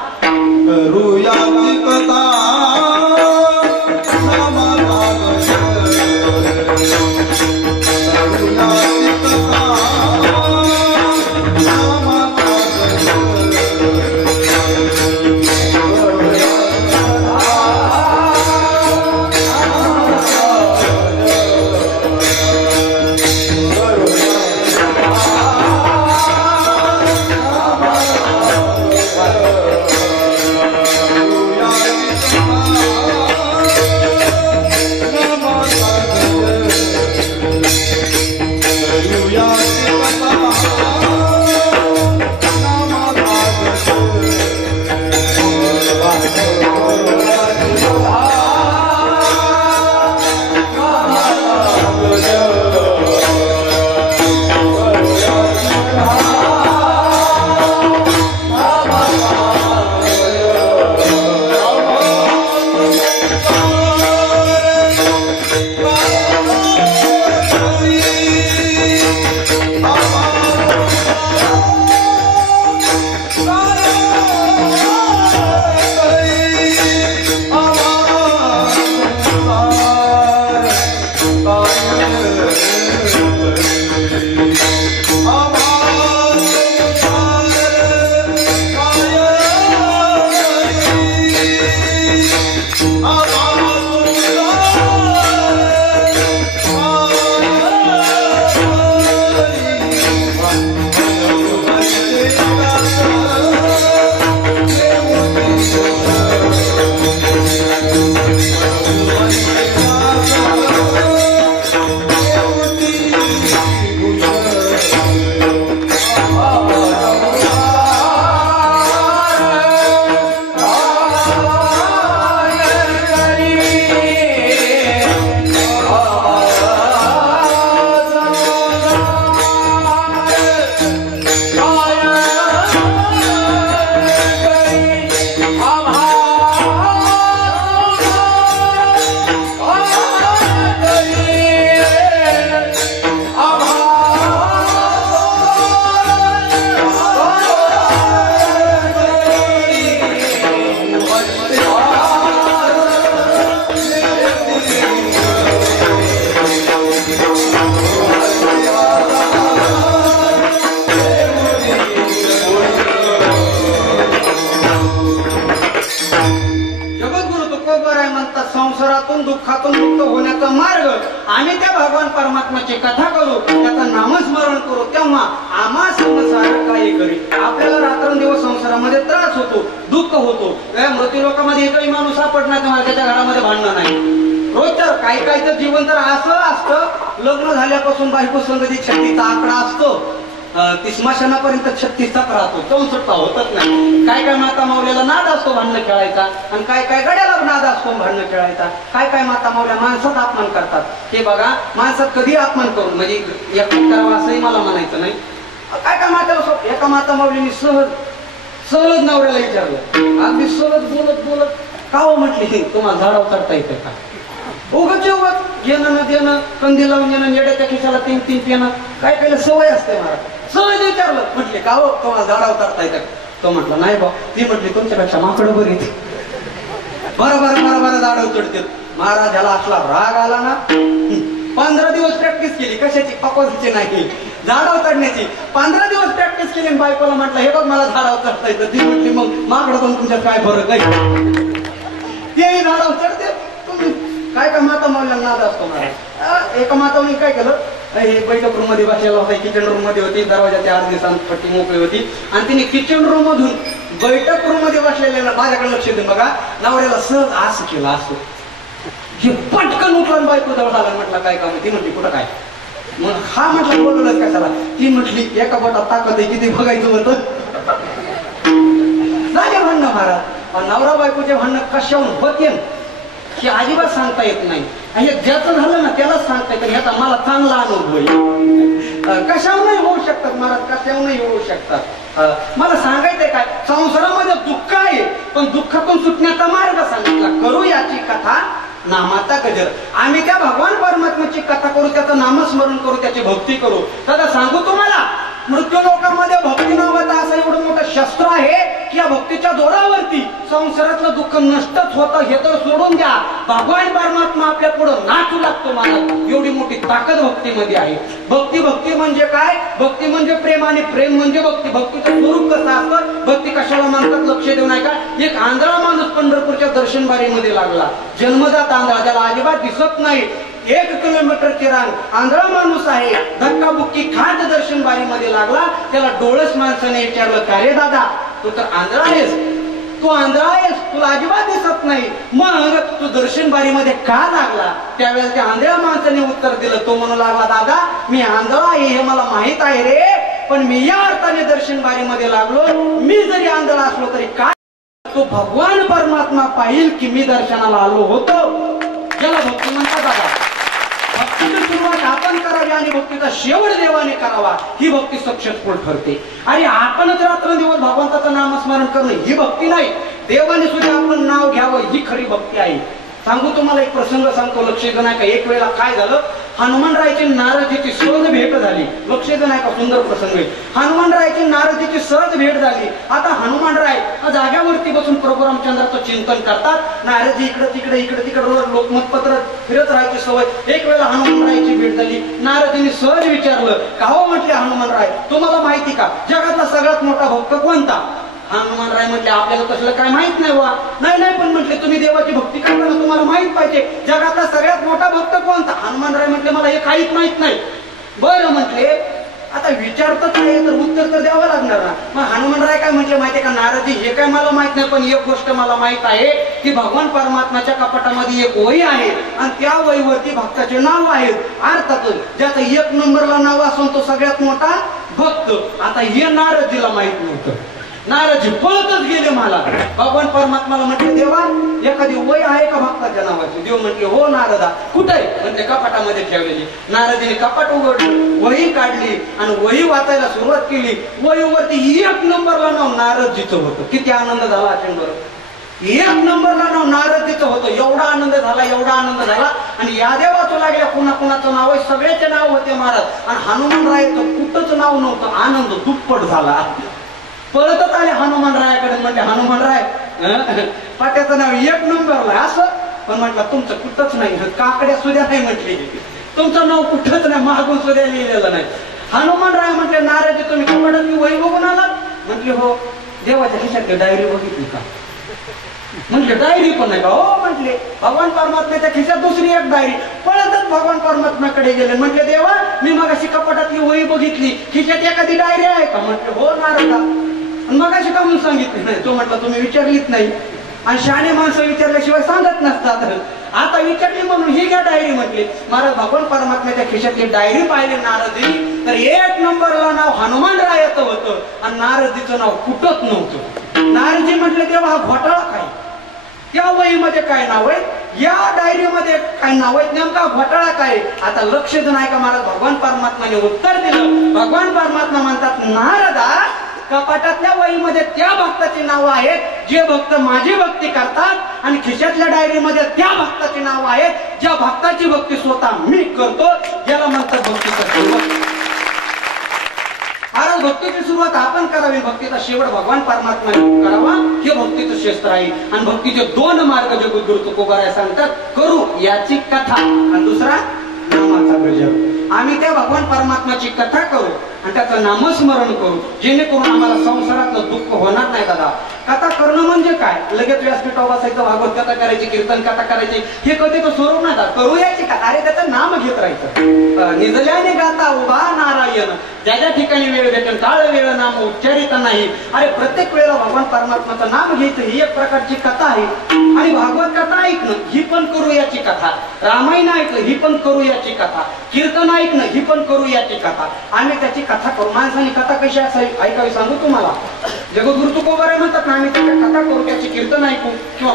दुःखातून मुक्त होण्याचा मार्ग आम्ही त्या भगवान परमात्म्याची कथा करू, त्याचं नामस्मरण करू, तेव्हा आम्हा संसार काही करी. आपल्याला रात्रंदिवस संसारामध्ये त्रास होतो, दुःख होतो. मृत्यू लोकांमध्ये एकही माणूस सापडणार तेव्हा त्याच्या घरामध्ये भांडणं नाही. रोजच्या काही काही तर जीवन तर असं असतं, लग्न झाल्यापासून बायको संगती 36चा आकडा असतो, ती स्मशानापर्यंत 36चा राहतो, 64चा होतच नाही. काय काय माता माऊलीला नाद असतो भांडणं खेळायचा, आणि काय काय गड्याला नाद असतो भांडणं खेळायचा. काय काय माता माऊल्या माणसात अपमान करतात. हे बघा, माणसात कधी अपमान करून म्हणजे एक करावं असंही मला म्हणायचं नाही. काय काय मात्याला एका माता माऊलीने सहज नवऱ्याला विचारलं, अगदी सहज बोलत बोलत का हो म्हटली, तुम्हाला झाडावर चढता येतं का? उगच उगत येणं न देणं, कंदी लावून येणं, येड्याच्या खिशाला 3-3 पेनं, काय काय सवय असते मला. सहज विचारलं, म्हटले का हो तुम्हाला झाडावर चढता येतं? तो म्हटलं नाही बा. ती म्हटली तुमच्यापेक्षा माकडं बरी. बरं झाडावर चढते. महाराजाला असला राग आला ना, 15 दिवस प्रॅक्टिस केली. कशाची? पकवायची नाही, झाडावर चढण्याची. 15 दिवस प्रॅक्टिस केली. बायकोला म्हटलं हे बघ मला झाडावर चढता येतं. ती म्हटली मग माकडं पण तुमच्यात काय फरक आहे? तेही झाडावर चढते. काय काय माता माऊलीला नाद असतो मला. एका मातावणी काय केलं, हे बैठक रूम मध्ये बसायला होता, किचन रूम मध्ये होती, दरवाजाची अर्धी पट्टी मोकळी होती, आणि तिने किचन रूम मधून बैठक रूम मध्ये बसलेल्या माझ्याकडे लक्ष देऊन बघा, नवऱ्याला सहज असं केलं, असं हे पटकन उठलं बायको जवळ आला. म्हटलं काय काम? ती म्हटली कुठं काय? मग हा म्हटलं बोलवलंच कशाला? ती म्हटली एका बोटात ताकद आहे किती बघायचं होतं. झाले भांडणं महाराज. नवरा बायकोचे भांडणं कशाहून होते हे अजिबात सांगता येत नाही. आणि ज्याचं झालं ना त्यालाच सांगता येतं, ह्याचा मला चांगला अनुभव आहे. कशाहूनही होऊ शकतात महाराज, कशाहूनही होऊ शकतात. मला सांगायचंय काय, संसारामध्ये दुःख आहे, पण दुःखातून सुटण्याचा मार्ग सांगितला. करू याची कथा नामाचा गजर. आम्ही त्या भगवान परमात्म्याची कथा करू, त्याचं नामस्मरण करू, त्याची भक्ती करू. दादा सांगू तुम्हाला, मृत्यू लोकांमध्ये भक्ती नावाचं असं एवढं मोठं शस्त्र आहे की या भक्तीच्या जोरावरती संसारातलं दुःख नष्टच होतं. हे तर सोडून द्या, भगवान परमात्मा आपल्या पुढं नाचू लागतो. मला एवढी मोठी ताकद भक्तीमध्ये आहे. भक्ती म्हणजे काय? भक्ती म्हणजे प्रेम, आणि प्रेम म्हणजे भक्ती. भक्तीचं स्वरूप कसं असतं, भक्ती कशाला म्हणतात लक्ष देऊ नये का? एक आंधळा माणूस पंढरपूरच्या दर्शनबारीमध्ये लागला, जन्मजात आंधळा, त्याला अजिबात दिसत नाही. 1 किलोमीटरची रांग, आंधळा माणूस आहे, धक्काबुक्की खात दर्शन बारीमध्ये लागला. त्याला डोळस माणसाने विचारलं, का रे दादा तू तर आंधळा आहेस, तू आंधळा आहेस, तुला अजिबात दिसत नाही, मग तू दर्शन बारीमध्ये का लागला? त्यावेळेस त्या आंधळ्या माणसाने उत्तर दिलं. तो म्हणू लागला, दादा मी आंधळा आहे हे मला माहित आहे रे, पण मी या अर्थाने दर्शन बारीमध्ये लागलो, मी जरी आंधळा असलो तरी काय, तो भगवान परमात्मा पाहिल की मी दर्शनाला आलो होतो. याला भक्ती म्हणतात. दादा भक्तीची सुरुवात आपण करावी आणि भक्तीचा शेवट देवाने करावा, ही भक्ती सक्सेसफुल ठरते. आणि आपणच रात्रंदिवस भगवंताचं नामस्मरण करणं ही भक्ती नाही, देवाने सुद्धा आपण नाव घ्यावं ही खरी भक्ती आहे. सांगू तुम्हाला एक प्रसंग सांगतो, लक्ष देऊ नका. एक वेळेला काय झालं, हनुमानरायची नारदजीची सहज भेट झाली. लक्ष देऊ नका, सुंदर प्रसंग आहे. हनुमानरायची नारदजीची सहज भेट झाली. आता हनुमानराय जाग्यावरती बसून प्रभू रामचंद्राचं चिंतन करतात. नारदजी इकडे तिकडे लोकमत पत्र फिरत राहायची सवय. एक वेळेला हनुमानरायची भेट झाली. नारदीने सहज विचारलं का हो म्हटले हनुमानराय तुम्हाला माहिती का जगातला सगळ्यात मोठा भक्त कोणता? हनुमानराय म्हटले आपल्याला तसलं काय माहित नाही वा. नाही पण म्हटले तुम्ही देवाची भक्ती करताना तुम्हाला माहित पाहिजे जगातला सगळ्यात मोठा भक्त कोणता? हनुमानराय म्हटले मला हे काहीच माहित नाही. बरं म्हटले आता विचारतच नाही तर उत्तर तर द्यावं लागणार ना. मग हनुमानराय काय म्हटले माहितीये का नारदजी हे काय मला माहित नाही पण एक गोष्ट मला माहित आहे की भगवान परमात्म्याच्या कपाटामध्ये एक वही आहे आणि त्या वहीवरती भक्ताचे नाव आहेत. अर्थातच ज्याचं एक नंबरला नाव असून तो सगळ्यात मोठा भक्त. आता हे नारदजीला माहित नव्हतं. नारदजी पळतच गेले मला भगवान परमात्माला म्हटले देवा एखादी वही आहे का भक्ताच्या नावाची? देव म्हटले हो नारदा. कुठे? म्हणजे कपाटामध्ये ठेवलेली. नारदजीने कपाट उघडलं वही काढली आणि वही वाचायला सुरुवात केली. वहीवरती एक नंबरला नाव नारदजीचं होतं. किती आनंद झाला असेल बरं. एक नंबरला नाव नारदजीचं होतं. एवढा आनंद झाला आणि याद्या वाचू लागल्या कुणाचं नाव आहे सगळ्याचे नाव होते महाराज आणि हनुमानरायचं कुठंच नाव नव्हतं. आनंद दुप्पट झाला. पळतच आले हनुमानरायाकडे म्हणले हनुमानराय पाट्याचं नाव एक नंबरला असं पण म्हटलं तुमचं कुठंच नाही काकड्या सुद्धा नाही म्हटली तुमचं नाव कुठंच नाही मागून सुद्धा लिहिलेलं नाही. हनुमानराय म्हटले नारदजी तुम्ही कपाटातली वही बघून आला? म्हटले हो. देवाच्या खिशातली डायरी बघितली का? म्हटले डायरी पण नाही का? हो म्हटले भगवान परमात्म्याच्या खिशात दुसरी एक डायरी. पळतच भगवान परमात्म्याकडे गेले. म्हटले देवा मी मगाशी कपाटातली वही बघितली खिशात एखादी डायरी आहे का? म्हटले हो नारदा. मगाशी का म्हणून सांगितलं नाही? तो म्हटलं तुम्ही विचारलीच नाही आणि शहाणे माणसं विचारल्याशिवाय सांगत नसतात. आता विचारली म्हणून ही घ्या डायरी म्हटली. महाराज भगवान परमात्म्याच्या खिशातली डायरी पाहिली नारदजी तर एक नंबरला नाव हनुमानरायाचं होतं आणि नारदजीचं नाव कुठंच नव्हतं. नारदजी म्हटले तेव्हा हा घोटाळा काय? त्या वहीमध्ये काय नाव आहे या डायरीमध्ये काय नाव आहेत नेमका घोटाळा काय? आता लक्षच नाही का महाराज भगवान परमात्म्याने उत्तर दिलं. भगवान परमात्मा म्हणतात नारदा कपाटातल्या वहीमध्ये त्या भक्ताची नाव आहेत जे भक्त माझी भक्ती करतात आणि खिशातल्या डायरीमध्ये त्या भक्ताची नाव आहेत ज्या भक्ताची भक्ती स्वतः मी करतो. याला म्हणतात भक्तीचा शेवट. महाराज भक्तीची सुरुवात आपण करावी भक्तीचा शेवट भगवान परमात्म्याने करावा हे भक्तीचं शस्त्र आहे. आणि भक्तीचे दोन मार्ग जगद्गुरु तुकोबाराय सांगतात करू याची कथा आणि दुसरा नामाचा गजर. आम्ही त्या भगवान परमात्म्याची कथा करू आणि त्याचं नामस्मरण करू जेणेकरून आम्हाला संसारातलं दुःख होणार नाही. दादा कथा करणं म्हणजे काय? लगेच व्यासपीठावर बसायचं भागवत कथा करायची कीर्तन कथा करायची हे कधीचं स्वरूप नाही. करू याची कथा अरे त्याचं नाम घेत राहायचं. निजल्याने गाता उभा नारायण ज्या ठिकाणी वेळ भेटेल काळ वेळ नाम उच्चारित नाही. अरे प्रत्येक वेळेला भगवान परमात्म्याचं नाम घ्यायचं ही एक प्रकारची कथा आहे. आणि भागवत कथा ऐकणं ही पण करू याची कथा. रामायण ऐकलं ही पण करू याची कथा. कीर्तन ऐकणं ही पण करू याची कथा. आम्ही त्याची कथा करू. माणसाने कथा कशी असावी ऐकावी सांगू तुम्हाला. जगद्गुरु तुकोबाराय म्हणतात ना आम्ही त्याची कथा करू त्याची कीर्तन ऐकू किंवा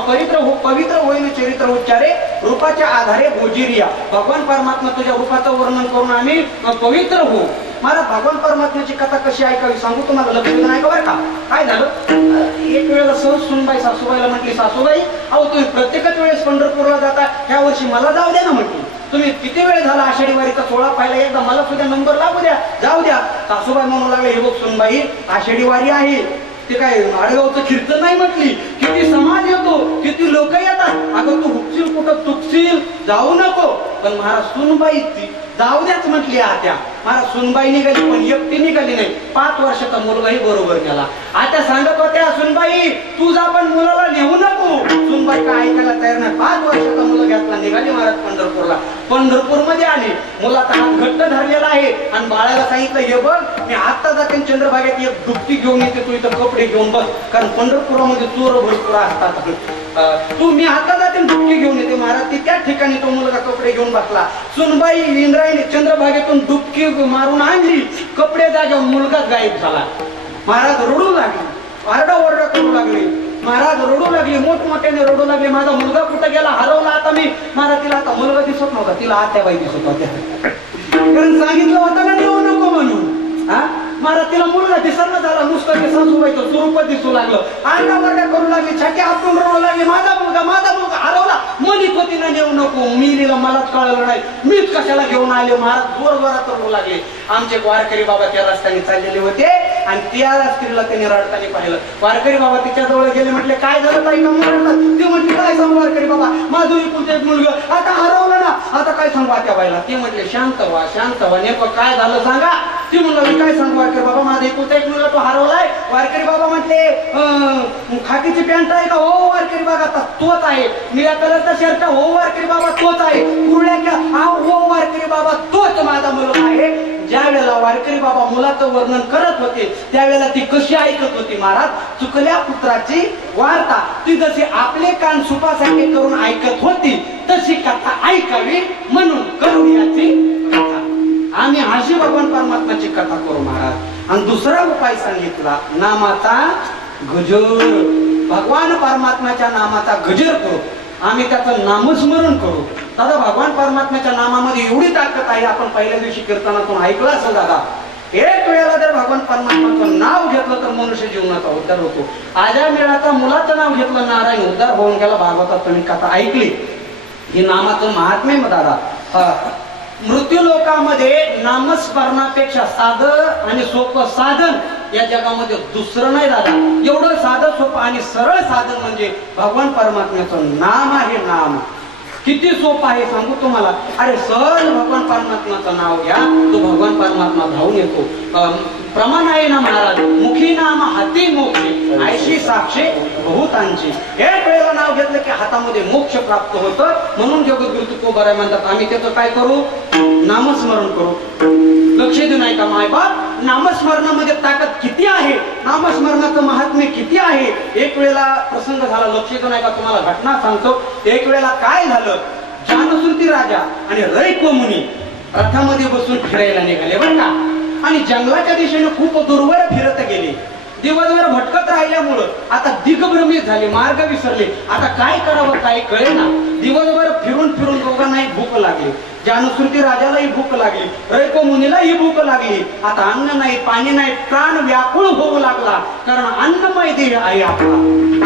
पवित्र होईन चरित्र उच्चारे रूपाच्या आधारे भोजिरिया. भगवान परमात्मा तुझ्या रूपाचं वर्णन करून आम्ही पवित्र होऊ. मला भगवान परमात्म्याची कथा कशी ऐकावी सांगू तुम्हाला. लक्ष देऊन ऐका बरं का. काय झालं एक वेळेला सहज सुनबाई सासूबाईला म्हटली सासूबाई अहो तुम्ही प्रत्येकच वेळेस पंढरपूरला जाता ह्या वर्षी मला जाऊ द्या ना म्हटली. तुम्ही किती वेळ झाला आषाढी वारीचा सोहळा पाहिला एकदा मला सुद्धा नंबर लागू द्या जाऊ द्या. सासूबाई म्हणू लागले हे बघ सुनबाई आषाढी वारी आहे ते काय माळगावचं कीर्तन नाही म्हटली. किती समाज येतो किती लोक येतात. अगं तू हुकशील कुठं चुकशील जाऊ नको. पण महाराज सुनबाई ती जाऊ द्याच म्हटली आत्या. महाराज सुनबाई निघाली पण एकटी निघाली नाही. 5 वर्षाचा मुलगाही बरोबर गेला. आत्या सांगत होत्या सुनबाई तुझा पण मुलाला नेऊ नको. सुनबाई काय ऐकायला तयार नाही. 5 वर्षाचा मुलगा घेतला निघाली महाराज पंढरपूरला. पंढरपूरमध्ये आली मुलाचा हात घट्ट धरलेला आहे आणि बाळाला सांगितलं हे बघ मी आता जाते चंद्रभागेत एक डुबकी घेऊन येते तू इथं कपडे घेऊन बघ कारण पंढरपुरामध्ये चोर भरपूर असतात. तू मी आता जाते डुबकी घेऊन येते. महाराज ती त्याच ठिकाणी तो मुलगा कपडे घेऊन बसला. सुनबाई इंद्रायणी चंद्रभागेतून डुबकी मारून आणली. कपडे जागेवर मुलगाच गायब झाला. महाराज रडू लागले. आरडाओरडा करू लागले. महाराज रडू लागले मोठमोठ्याने रडू लागले. माझा मुलगा कुठे गेला हरवला आता मी. महाराज तिला आता मुलगा दिसत नव्हता तिला आत्याबाई दिसत होत्या. कारण सांगितलं होतं ना देऊ नको म्हणून. हा महाराज तिला मुलगा दिसणं झाला, नुसतं ते सासूबाईचं स्वरूप दिसू लागलं. आरडाओरडा करू लागली, छाती हातून रडू लागली, माझा मुलगा हरवला. म्हणत होती ना नेऊ नको, मिलीला मलाच कळलं नाही, मीच कशाला घेऊन आले. महाराज जोरजोरात रडू लागले. आमचे वारकरी बाबा त्या रस्त्याने चाललेले होते आणि त्या स्त्रीला त्यांनी रडताना पाहिलं. वारकरी बाबा तिच्या जवळ गेले, म्हटले काय झालं ताई का रडतात? ते म्हटले काय सांगू वारकरी बाबा, माझं इकडचं एक मुलगा आता हरवलं ना, आता काय सांगू त्या बाईला? ते म्हटले शांत व्हा, नेमकं काय झालं सांगा. ती म्हणलं काय सांगू वारकरी बाबा, माझा इकडचा एक मुलगा तो हरवलाय. वारकरी बाबा म्हटले खाकीची पॅन्ट आहे का? हो वारकरी बाबा आता तोच आहे. निळ्या कलरचा शर्ट? हो वारकरी बाबा तोच आहे. कुरळ्या हो वारकरी बाबा तोच माझा मुलगा आहे. ज्या वेळेला वारकरी बाबा मुलाचं वर्णन करत होते त्यावेळेला ती कशी ऐकत होती महाराज? चुकल्या पुत्राची वार्ता ती जशी आपले कान सुपासारखे करून ऐकत होती तशी कथा ऐकावी म्हणून करू याची कथा. आम्ही हाशी भगवान परमात्माची कथा करू महाराज. आणि दुसरा उपाय सांगितला नामाचा गजर. भगवान परमात्माच्या नामाचा गजर करू, आम्ही त्याचं नामस्मरण करू. दादा भगवान परमात्म्याच्या नामामध्ये एवढी ताकद आहे, आपण पहिल्या दिवशी कीर्तनातून ऐकलं असं दादा. एक वेळेला जर भगवान परमात्माचं नाव घेतलं तर मनुष्य जीवनाचा उद्धार होतो. आजा मेळाचा मुलाचं नाव घेतलं, नारायण उद्धार होऊन गेला. भागवतात तुम्ही कथा ऐकली. ही नामाचं महात्म्य दादा. मृत्यू लोकामध्ये नामस्मरणापेक्षा साधं आणि सोपं साधन या जगामध्ये दुसरं नाही दादा. एवढं साधं सोपं आणि सरळ साधन म्हणजे भगवान परमात्म्याचं नाम आहे. नाम किती सोपं आहे सांगू तुम्हाला. अरे सहज भगवान परमात्माचं नाव घ्या, तो भगवान परमात्मा धावून येतो. प्रमाण आहे ना महाराज, मुखी नाम हाती मोक्षे ऐशी साक्षे बहुतांची. एक वेळेला नाव घेतलं की हातामध्ये मोक्ष प्राप्त होतं. म्हणून जगद्गुरु तुकोबाराय म्हणतात आम्ही त्याचं काय करू? नामस्मरण करू. लक्ष देऊ नाही का मायबाप? नामस्मरणामध्ये ताकद किती आहे, नामस्मरणाचं महात्म्य किती आहे. एक वेळेला प्रसंग झाला, लक्ष देऊ नाही का तुम्हाला घटना सांगतो. एक वेळेला काय झालं, जानश्रुती राजा आणि रैको मुनी रथामध्ये बसून फिरायला निघाले बरं का. आणि जंगलाच्या दिशेने खूप दूरवर फिरत गेले. दिवसभर भटकत राहिल्यामुळं आता दिग्भ्रमित झाले, मार्ग विसरले. आता काय करावं काही कळेना. दिवसभर फिरून फिरून दोघांनाही भूक लागली. जानश्रुती राजालाही भूक लागली, रैको मुनीलाही भूक लागली. आता अन्न नाही, पाणी नाही, प्राण व्याकुळ होऊ लागला. कारण अन्नमय देह आहे आपला.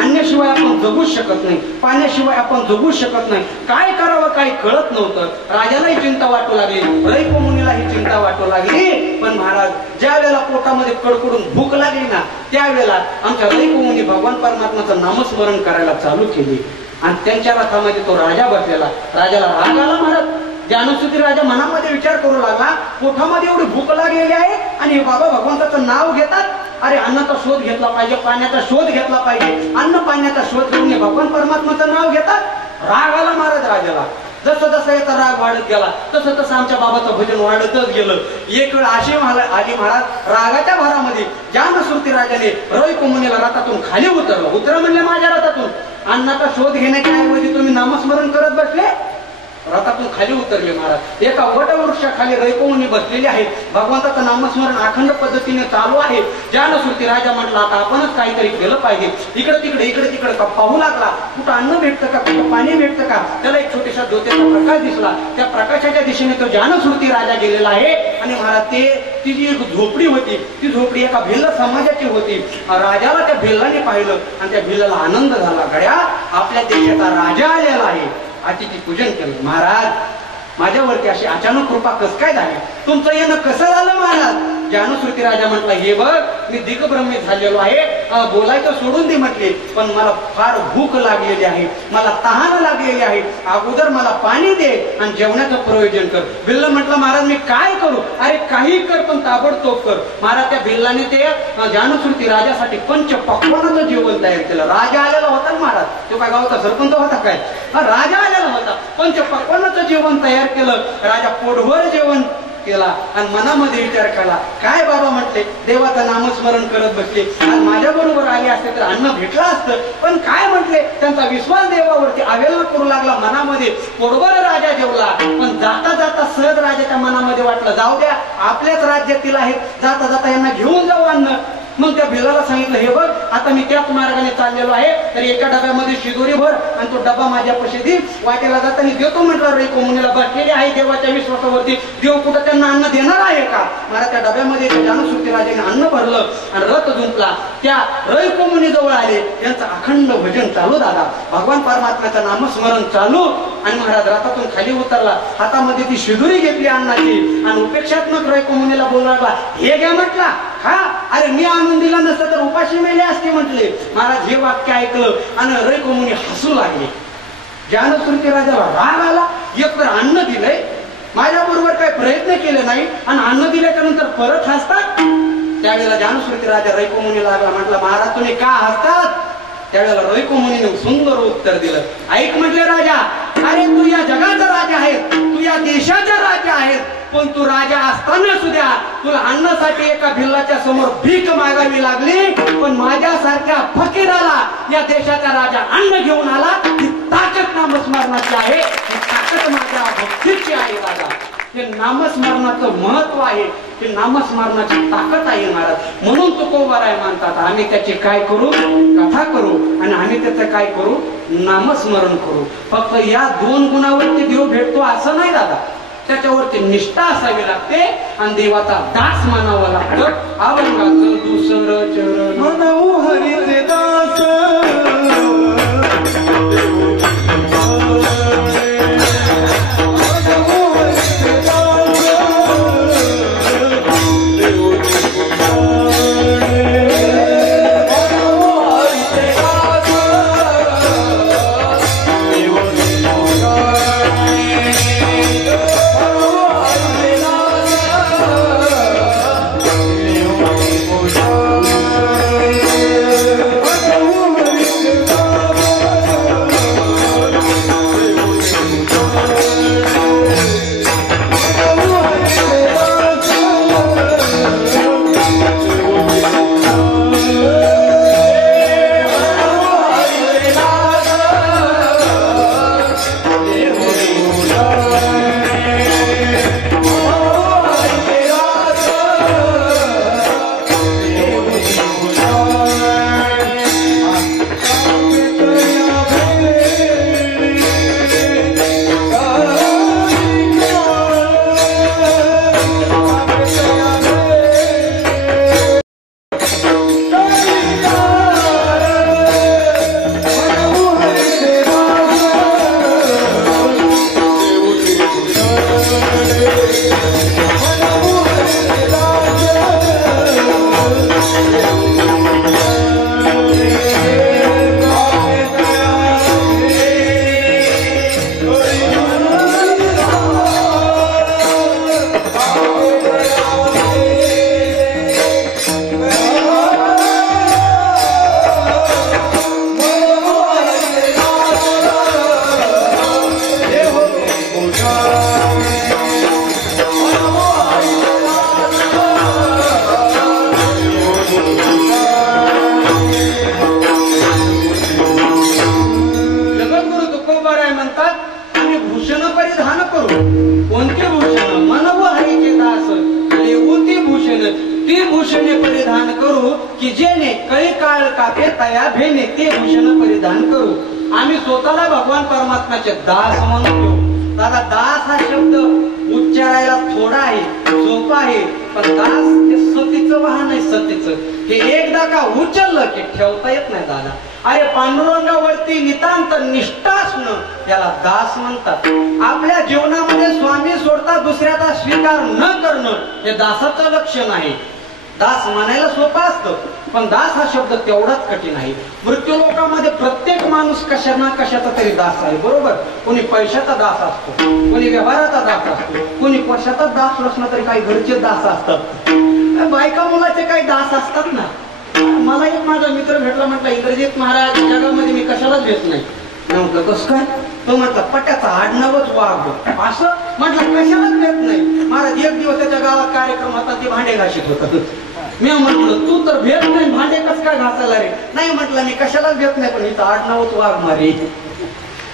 अन्नाशिवाय आपण जगूच शकत नाही, पाण्याशिवाय आपण जगूच शकत नाही. काय करावं काही कळत नव्हतं. राजालाही चिंता वाटू लागली, रैको मुनीलाही चिंता वाटू लागली. पण महाराज ज्या वेळेला पोटामध्ये कडकडून भूक लागली ना त्यावेळेला आमच्या रैको मुनी भगवान परमात्माचं नामस्मरण करायला चालू केली. आणि त्यांच्या रथामध्ये तो राजा बसलेला. राजाला राग आला महाराज. जानश्रुती राजा मनामध्ये विचार करू लागला, पोटामध्ये एवढी भूक लागलेली आहे आणि बाबा भगवंताचं नाव घेतात. अरे अन्नाचा शोध घेतला पाहिजे, पाण्याचा शोध घेतला पाहिजे. अन्न पाण्याचा शोध घेऊन भगवान परमात्माचं नाव घेतात. राग आला महाराज राजाला. जसं जसं याचा राग वाढत गेला तसं तसं आमच्या बाबाचं भजन वाढतच गेलं. एक वेळ आजी महाराज रागाच्या भरामध्ये जानश्रुती राजाने रैको मुनीला रथातून खाली उतर म्हणले माझ्या रथातून. अन्नाचा शोध घेण्याच्या ऐवजी तुम्ही नामस्मरण करत बसले. रथातून खाली उतरले महाराज. एका वटवृक्षाखाली रैको मुनी बसलेले आहेत. भगवंताचं नामस्मरण अखंड पद्धतीने चालू आहे. जानश्रुती राजा म्हटला आता आपणच काहीतरी केलं पाहिजे. इकडे तिकडे पाहू लागला. कुठं अन्न भेटतं का, कुठं पाणी भेटतं का. त्याला एक छोट्याशा ज्योतीचा प्रकाश दिसला. त्या प्रकाशाच्या दिशेने तो जानश्रुती राजा गेलेला आहे. आणि महाराज ती जी एक झोपडी होती ती झोपडी एका भिल्ल समाजाची होती. राजाला त्या भिल्लाने पाहिलं आणि त्या भिल्लाला आनंद झाला. गड्या आपल्या देशाचा राजा आलेला आहे. अतिथी पूजन केलं. महाराज माझ्यावरती अशी अचानक कृपा कस काय झाली, तुमचं येणं कसं झालं महाराज? जानश्रुती राजा म्हटला हे बघ मी दिग्भ्रमित झालेलो आहे, बोलायचं सोडून दे म्हटले. पण मला फार भूक लागलेली आहे, मला तहान लागलेली आहे. अगोदर मला पाणी दे आणि जेवणाचं प्रयोजन कर. भिल्ल म्हटलं महाराज मी काय करू? अरे काही कर पण ताबडतोब कर. महाराज त्या भिल्लाने ते जानश्रुती राजासाठी पंच पक्वानाचं जेवण तयार केलं. राजा आलेला होता महाराज, तो काय गावचा सरपंच होता काय, राजा आलेला होता. पंच पक्वानाचं जेवण तयार केलं. राजा पोटभर जेवण केला आणि मनामध्ये विचार केला काय बाबा म्हटले देवाचं नामस्मरण करत बसले, आणि माझ्या बरोबर आले असते तर अन्न भेटलं असतं. पण काय म्हटले त्यांचा विश्वास देवावरती अवेलना करू लागला. मनामध्ये पोटभर राजा जेवला. पण जाता जाता सहज राजाच्या मनामध्ये वाटलं जाऊ द्या आपल्याच राज्यातील आहेत, जाता जाता यांना घेऊन जाऊ अन्न. मग त्या भिल्लाला सांगितलं, हे बघ आता मी त्याच मार्गाने चाललेलो आहे, तर एका डब्यामध्ये शिदोरी भर आणि तो डबा माझ्या पशी दे. वाटेला जाताना देतो म्हटलं रे कोमुनीला, बसलेली आहे देवाच्या विश्वासावरती, देव कुठं त्यांना अन्न देणार आहे का? मला त्या डब्यामध्ये जानसुरती राजाने अन्न भरलं आणि रथ जुंपला. त्या रई कोमुनी जवळ आले, त्यांचं अखंड भजन चालू दादा, भगवान परमात्म्याचं नामस्मरण चालू. आणि महाराज रथातून खाली उतरला, हातामध्ये ती शिदोरी घेतली अन्नाची आणि उपेक्षात्मक रई कोमुनीला बोलला, हे घ्या म्हटला, हा अरे मी आणून दिला नसतं तर उपाशी मेले असते म्हटले. महाराज हे वाक्य ऐकलं आणि रई कोमुनी हसू लागले. जानसुरती राजाला राग आला, एक तर अन्न दिलंय, माझ्या बरोबर काही प्रयत्न केले नाही आणि अन्न दिल्याच्या नंतर परत हसतात. त्यावेळेला जानसुरती राजा रई कोमुनी लागला, म्हटला महाराज तुम्ही का हसतात? त्यावेळेला रई कोमुनीने सुंदर उत्तर दिलं, ऐक म्हटले राजा, अरे तू या जगाचा राजा आहे, तू या देशाचा राजा आहेस, पण तू राजा असताना सुद्धा तुला अन्नासाठी एका भिल्लाच्या समोर भीक मागावी लागली, पण माझ्यासारख्या फकीराला या देशाचा राजा अन्न घेऊन आला. ही ताकद नामस्मरणाची आहे, ही ताकद माझ्या भक्तीची आहे राजा. हे नामस्मरणाचं महत्व आहे, हे नामस्मरणाची ताकद आहे महाराज. म्हणून तुकोबाराय म्हणतात, आम्ही त्याची काय करू, कथा करू आणि आम्ही त्याचं काय करू, नामस्मरण करू. फक्त या दोन गुणावरती देव भेटतो असं नाही दादा, त्याच्यावरती निष्ठा असावी लागते आणि देवाचा दास मानावं लागतं. अभंगाचं दुसरं चरण म्हणू हरीचे दास, दास म्हणतो दादा. दास हा शब्द उच्चारायला थोडा आहे, सोपा आहे, पण दास हे सतीचं वाहन आहे. सतीचं हे एकदा का उचललं की ठेवता येत नाही दादा. अरे पांडुरंगावरती नितांत निष्ठा असणं याला दास म्हणतात. आपल्या जीवनामध्ये स्वामी सोडता दुसऱ्याचा स्वीकार न करणं हे दासाचं लक्षण आहे. दास म्हणायला सोपं असतं, पण दास हा शब्द तेवढाच कठीण आहे. मृत्यू लोकांमध्ये प्रत्येक माणूस कशा ना कशाचा तरी दास आहे, बरोबर. कोणी पैशाचा दास असतो, कोणी व्यवहाराचा दास असतो, कोणी कशाचा दास नसला तरी काही घरचे दास असतात, बायका मुलाचे काही दास असतात ना. मला एक माझा मित्र भेटला, म्हटलं इंद्रजित महाराज जगामध्ये मी कशालाच भेट नाही. म्हटलं कसं काय? तो म्हटलं पट्याचा आडनावच वाघ. असं म्हटलं कशालाच भेट नाही महाराज. एक दिवस त्याच्या गावात कार्यक्रम होता, ते भांडे घाशीत होत. मी म्हटलं तू तर भेट नाही, भांडे कस काय घासायला रे? नाही म्हटलं मी कशालाच भेट नाही, पण इथं आडनावच वाघ मारे.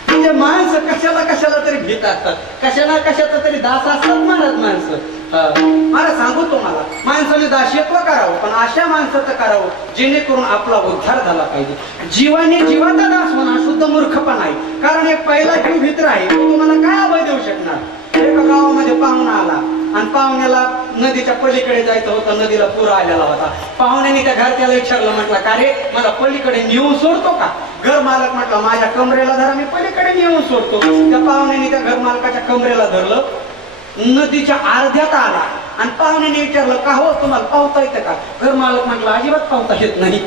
म्हणजे माणसं कशाला तरी भीत असतात, कशाला कशाचा तरी दास असतात महाराज माणसं. महाराज सांगतो सांगू तुम्हाला, माणसाने दास्यत्व करावं, पण अशा माणसाचं करावं जेणेकरून आपला उद्धार झाला पाहिजे. जीवाने जीवाचा दास होणं शुद्ध मूर्खपणा आहे. कारण एक पहिला जीव मित्र आहे, तो तुम्हाला काय अभय देऊ शकणार? एका गावामध्ये पाहुणा आला आणि पाहुण्याला नदीच्या पलीकडे जायचं होतं, नदीला पूर आलेला होता. पाहुण्याने त्या घरच्याला विचारलं, म्हटलं का रे मला पलीकडे नेऊन सोडतो का? घर मालक म्हटलं माझ्या कमरेला धरा, मी पलीकडे नेऊन सोडतो. त्या पाहुण्याने त्या घर मालकाच्या कमरेला धरलं, नदीच्या अर्ध्यात आला आणि पाहुण्याने विचारलं का हो तुम्हाला पावता येतं का? घर मालक म्हटलं अजिबात पावता येत नाही.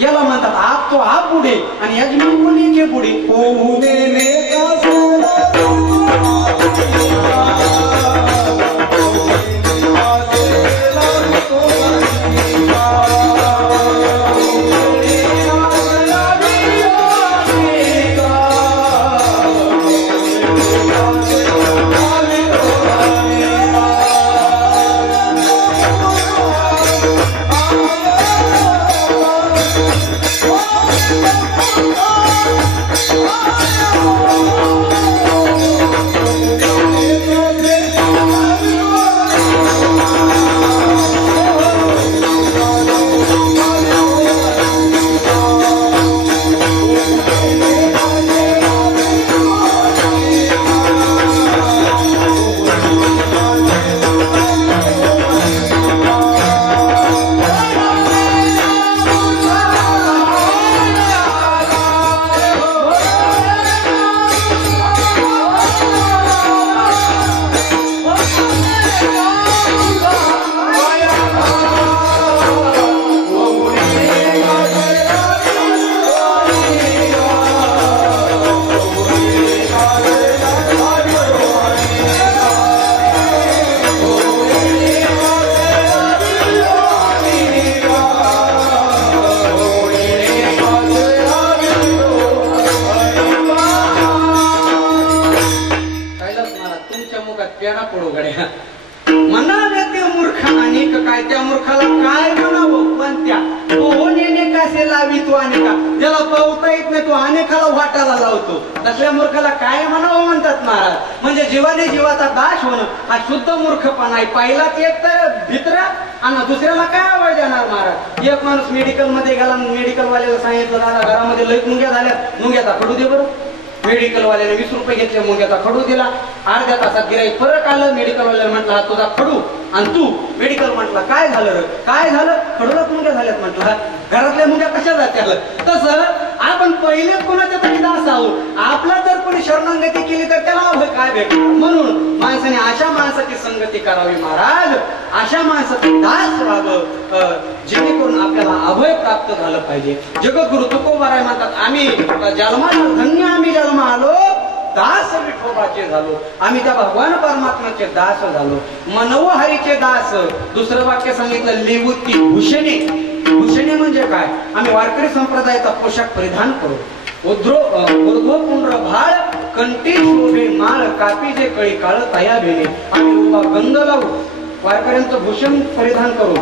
याला म्हणतात आप तो आप पुढे आणि यजमान कोणीचे पुढे. ज्याला पावता येत नाही तो अनेकाला वाटायला लावतो, तसल्या मूर्खाला काय म्हणावं म्हणतात महाराज. म्हणजे जीवाने जीवाचा दास होणं हा शुद्ध मूर्खपणा आहे. पहिलाच एक तर भित्र आणि दुसऱ्याला काय आवड देणार महाराज. एक माणूस मेडिकल मध्ये गेला, मेडिकल वाल्याला सांगितलं दादा घरामध्ये लई मुंग्या झाल्या, मुंग्याचा खडू दे बरं. मेडिकल वाल्याने 20 रुपये घेतले, मुंग्याचा खडू दिला. अर्ध्या तासात गिराईक परत आलं, मेडिकल वाल्याने म्हटलं हा तुझा खडू आणि तू. मेडिकल म्हटलं काय झालं रे? काय झालं? खडूलाच मुंग्या झाल्यात म्हटलं. घरातल्या मुंग्या कशा जात्या? तसं आपण पहिले कोणाच्या तरी दास आहोत. आपला जर कोणी शरणागती केली तर त्याला काय भेटणार? म्हणून माणसाने अशा माणसाची संगती करावी महाराज, अशा माणसाचं दास व्हावं जेणेकरून आपल्याला अभय प्राप्त झालं पाहिजे. जगद्गुरु तुकोबाराय म्हणतात आम्ही जन्माला धन्य आम्ही जन्म आलो, दास विठोबाचे झालो. आम्ही त्या भगवान परमात्म्याचे दास झालो, मनव हरीचे दास. दुसरं वाक्य सांगितलं लेवुती भूषणे. भूषणे म्हणजे काय? आम्ही वारकरी संप्रदायाचा पोशाख परिधान करू. ऊर्ध्वपुंड्र भाळ कंठी शोभे माळ, कापी जे कळी काळ तया भेणे. आम्ही उभा गंध लावू, वारकऱ्यांचं भूषण परिधान करू.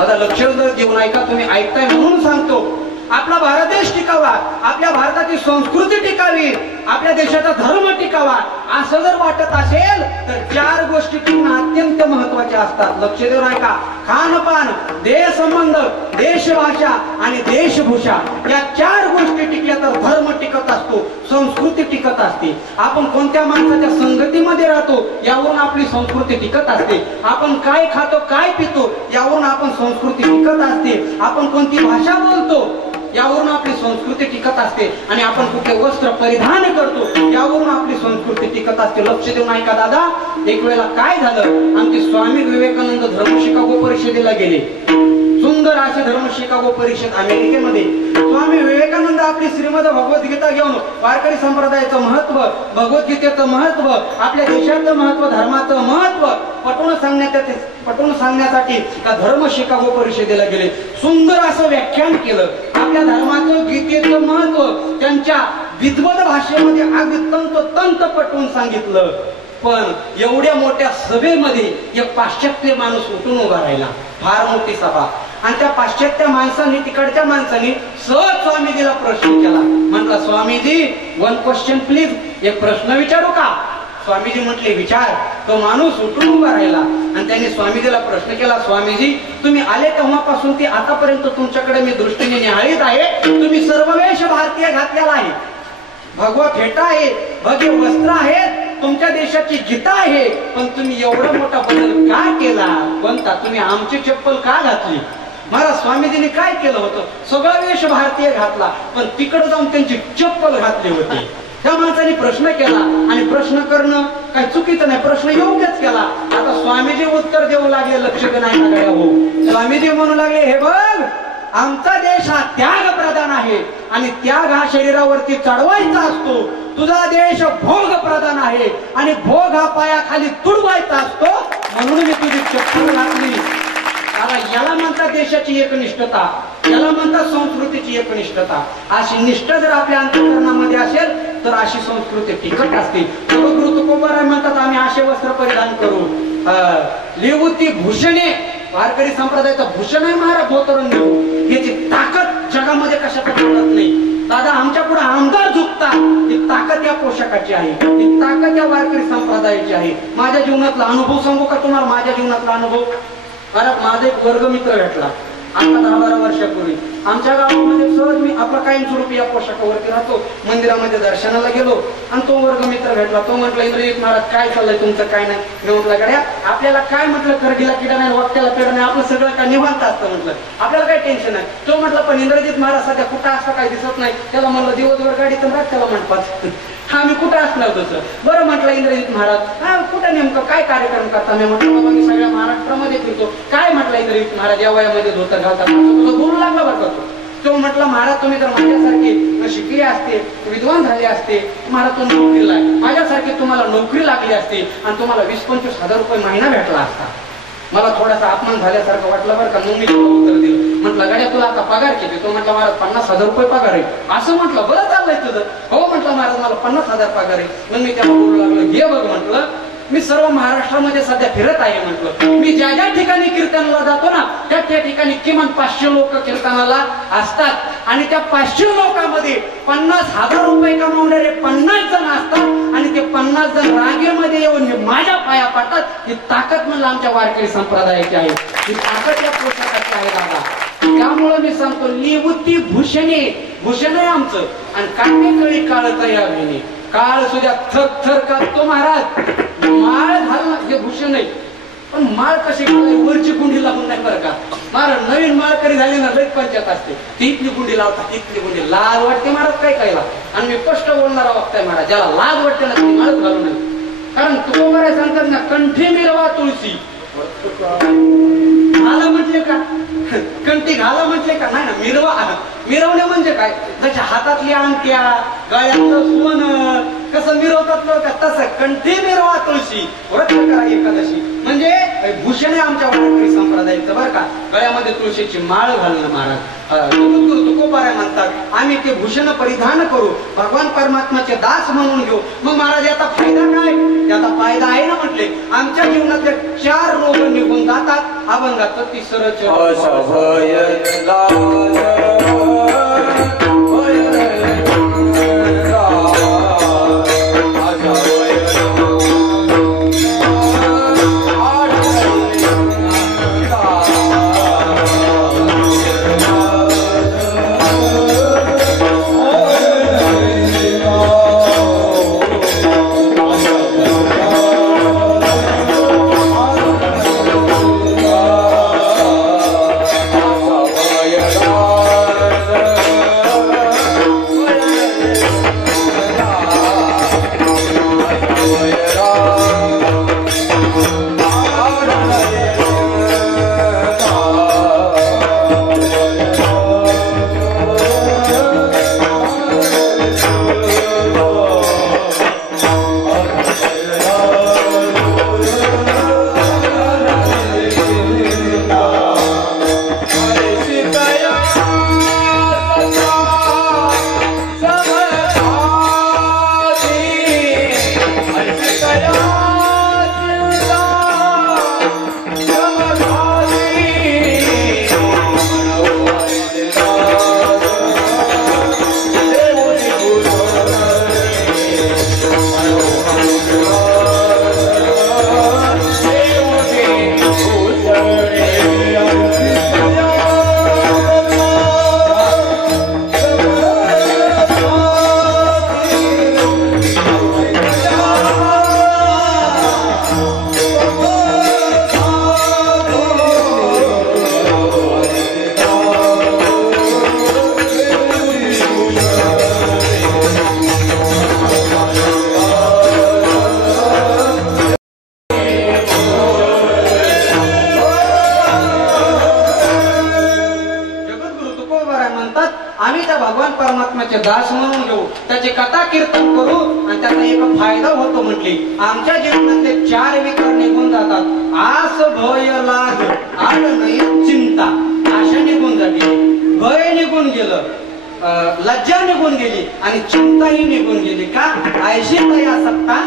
आता लक्ष जर देऊन ऐका, तुम्ही ऐकताय म्हणून सांगतो. आपला भारत देश टिकावा, आपल्या भारताची संस्कृती टिकावी, आपल्या देशाचा धर्म टिकावा असं जर वाटत असेल तर 4 गोष्टी टिकणं अत्यंत महत्वाच्या असतात. लक्ष देऊन ऐका. खानपान, देश संबंध, देशभाषा आणि देशभूषा या 4 गोष्टी टिकल्या तर धर्म टिकत असतो, संस्कृती टिकत असते. आपण कोणत्या माणसाच्या संगतीमध्ये राहतो यावरून आपली संस्कृती टिकत असते. आपण काय खातो, काय पितो यावरून आपण संस्कृती टिकत असते. आपण कोणती भाषा बोलतो यावरून आपली संस्कृती टिकत असते. आणि आपण कुठे वस्त्र परिधान करतो यावरून आपली संस्कृती टिकत असते. लक्ष देऊन ऐका दादा. एक वेळेला काय झालं, आमचे स्वामी विवेकानंद धर्म शिकागो परिषदेला गेले. सुंदर अशी धर्म शिकागो परिषद अमेरिकेमध्ये. स्वामी विवेकानंद आपली श्रीमद भगवद्गीता घेऊन वारकरी संप्रदायाचं महत्व, भगवद्गीतेचं महत्व, आपल्या देशाचं महत्व, धर्माचं महत्व पटवून सांगण्यासाठी त्या धर्म शिकागो परिषदेला गेले. सुंदर असं व्याख्यान केलं. आपल्या धर्माचं, गीतेचं महत्व त्यांच्या विद्वत भाषेमध्ये अगदी तंत पटवून सांगितलं. पण एवढ्या मोठ्या सभेमध्ये एक पाश्चात्य माणूस उठून उभा राहिला. फार मोठी सभा. आणि त्या पाश्चात्य माणसांनी, तिकडच्या माणसांनी सहज स्वामीजीला प्रश्न केला. म्हटलं स्वामीजी 1 क्वेश्चन प्लीज, एक प्रश्न विचारू का? स्वामीजी म्हटले विचार. तो माणूस उठून उभा राहिला आणि त्यांनी स्वामीजीला प्रश्न केला, स्वामीजी तुम्ही आले तेव्हापासून ते आतापर्यंत तुमच्याकडे मी दृष्टीने निहाळीत आहे. तुम्ही सर्व वेश भारतीय घातलेला आहे, भगवा फेटा आहे, भगवे वस्त्र आहेत, तुमच्या देशाची गीता आहे, पण तुम्ही एवढा मोठा बदल का केला? कोणता? तुम्ही आमची चप्पल का घातली? महाराज स्वामीजींनी काय केलं होतं? सगळा वेश भारतीय घातला, पण तिकडे जाऊन त्यांची चप्पल घातली होती. त्या माणसाने प्रश्न केला आणि प्रश्न करणं काही चुकीचं नाही, प्रश्न योग्यच केला. आता स्वामीजी उत्तर देऊ लागले, लक्ष नाही लागले. हो, स्वामीजी म्हणू लागले, हे बघ, आमचा देश हा त्याग प्रधान आहे आणि त्याग हा शरीरावरती चढवायचा असतो. तुझा देश भोग प्रधान आहे आणि भोग हा पायाखाली तुडवायचा असतो, म्हणून मी तुझी चप्पल घातली. आता याला म्हणतात देशाची एकनिष्ठता, याला म्हणतात संस्कृतीची एकनिष्ठता. अशी निष्ठा जर आपल्या अंतःकरणामध्ये असेल तर अशी संस्कृती टिकत असते. गुरु तुकोबाराय म्हणतात आम्ही असे वस्त्र परिधान करू. लिवुती भूषणे, वारकरी संप्रदायाचा भूषण आहे महाराज, धोतरण देऊ. याची ताकद जगामध्ये कशात कळत नाही. दादा आमच्या पुढे आमदार झुकतात, ही ताकद या पोशाखाची आहे, ही ताकद या वारकरी संप्रदायाची आहे. माझ्या जीवनातला अनुभव सांगू का तुम्हाला? माझ्या जीवनातला अनुभव, कारण माझा एक वर्गमित्र भेटला आता 10-12 वर्षापूर्वी आमच्या गावामध्ये. सहज मी आपला कायमस्वरूपी या पोशाखावरती राहतो, मंदिरामध्ये दर्शनाला गेलो आणि तो वर्गमित्र भेटला. तो म्हटलं, इंद्रजित महाराज काय चाललंय तुमचं? काय नाही. मी म्हटलं, गड्या आपल्याला काय म्हटलं, करडीला किडा नाही, वाट्याला पेड नाही, आपलं सगळं काय निवांत असतं म्हटलं, आपल्याला काय टेन्शन नाही. तो म्हटलं, पण इंद्रजित महाराज सध्या कुठं असं काही दिसत नाही. त्याला म्हणलं, दिवसभर गाडी तर त्याला म्हणतात, हा मी कुठं असणार तसं? बरं म्हटलं इंद्रजित महाराज, हा कुठं नेमकं काय कार्यक्रम करता? मी म्हटलं, बाबा मी सगळ्या महाराष्ट्रामध्ये फिरतो. काय म्हटलं इंद्रजित महाराज या वयामध्ये धोतर घालतात? तुला बोलू लागला बरं का तो म्हटलं, महाराज तुम्ही जर माझ्यासारखे शिकले असते, विद्वान झाले असते, महाराज तुम्ही नोकरीला आहे, माझ्यासारखे तुम्हाला नोकरी लागली असते आणि तुम्हाला 20-25 हजार रुपये महिना भेटला असता. मला थोडासा अपमान झाल्यासारखं वाटलं बरं का. मग मी तुला उत्तर दिलं, म्हटलं, गाड्या तुला आता पगार किती? तो म्हटलं, महाराज 50,000 रुपये पगार आहे. असं म्हटलं, बरं चाललंय तुझं? हो म्हटलं, महाराज मला 50,000 पगार आहे. मग मी त्याला बोलू लागलो, हे बघ म्हटलं, मी सर्व महाराष्ट्रामध्ये सध्या फिरत आहे म्हटलं. मी ज्या ज्या ठिकाणी कीर्तनाला जातो ना, त्या त्या ठिकाणी किमान 500 लोक कीर्तनाला असतात आणि त्या 500 लोकांमध्ये 50,000 रुपये कमावणारे 50 जण असतात आणि ते 50 जण रांगेमध्ये येऊन माझ्या पाया पडतात. ही ताकद म्हणलं आमच्या वारकरी संप्रदायाची आहे, ही ताकद या पोशाखाची आहे दादा. त्यामुळे मी सांगतो, लिवुती भूषणे, भूषण आहे आमचं आणि काटेकळी काळच या भेने. काळ सुद्धा थर थर कापतो महाराज. माळ घालणं हे भूषण आहे, पण माळ कशी वरची गुंडी लागून नाही बरं का महाराज. नवीन माळकरी झाली ना, लई पंचायत असते. ती इथली गुंडी लावतात, इथली गुंडी लाज वाटते महाराज काय कायला. आणि मी स्पष्ट बोलणारा वागताय महाराज, ज्याला लाज वाटते ना ती माळच घालू नये. कारण तुकोबाराय सांगतात ना, कंठी मिरवा तुळशी. घाला म्हटले का? कंठी घाला म्हटले का? नाही ना, मिरवा. मिरवणे म्हणजे काय? जशा हातातली अंगठ्या, गळ्यातलं सोनं कसं मिरवतात लोक, तसं कंठी मिरवा तुळशी, व्रत करा एकादशी. म्हणजे भूषण आहे आमच्या वारकरी संप्रदायाचं बरं का. गळ्यामध्ये तुळशीची माळ घालणं महाराज. तुकोबाराय म्हणतात आम्ही ते भूषण परिधान करू, भगवान परमात्माचे दास म्हणून घेऊ. मग महाराज याचा फायदा काय? त्याचा फायदा आहे ना म्हटले, आमच्या जीवनातले 4 रोग निघून जातात. अभंगाचं 3रं परमात्म्याचे दास म्हणून घेऊ, त्याची कथा कीर्तन करू आणि त्याचा एक फायदा होतो म्हटली. आमच्या जीवनातले 4 विकार निघून जातात. आस, भय, लाज, आड नाही चिंता. आशा निघून जाते, भय निघून गेलं, लज्जा निघून गेली आणि चिंताही निघून गेली. का? ऐशी या सत्ता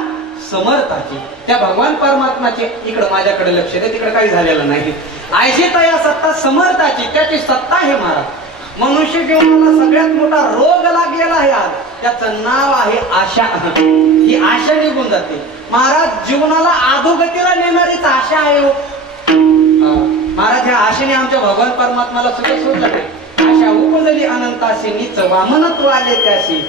समर्थाची. त्या भगवान परमात्माची इकडं माझ्याकडे लक्ष दे, तिकडे काही झालेलं नाही. ऐशी या सत्ता समर्थाची, त्याची सत्ता आहे महाराज. मनुष्य जीवनाला सगळ्यात मोठा रोग लागलेला आहे आज, त्याचं नाव आहे आशा. ही आशा निघून जाते महाराज. जीवनाला अधोगतीला नेणारीच आशा आहे हो महाराज. ह्या आशेने आमच्या भगवान परमात्माला सुद्धा सोडलं नाही. आशा उपजली अनंताशी, नीच वामनत्व आले त्याशी.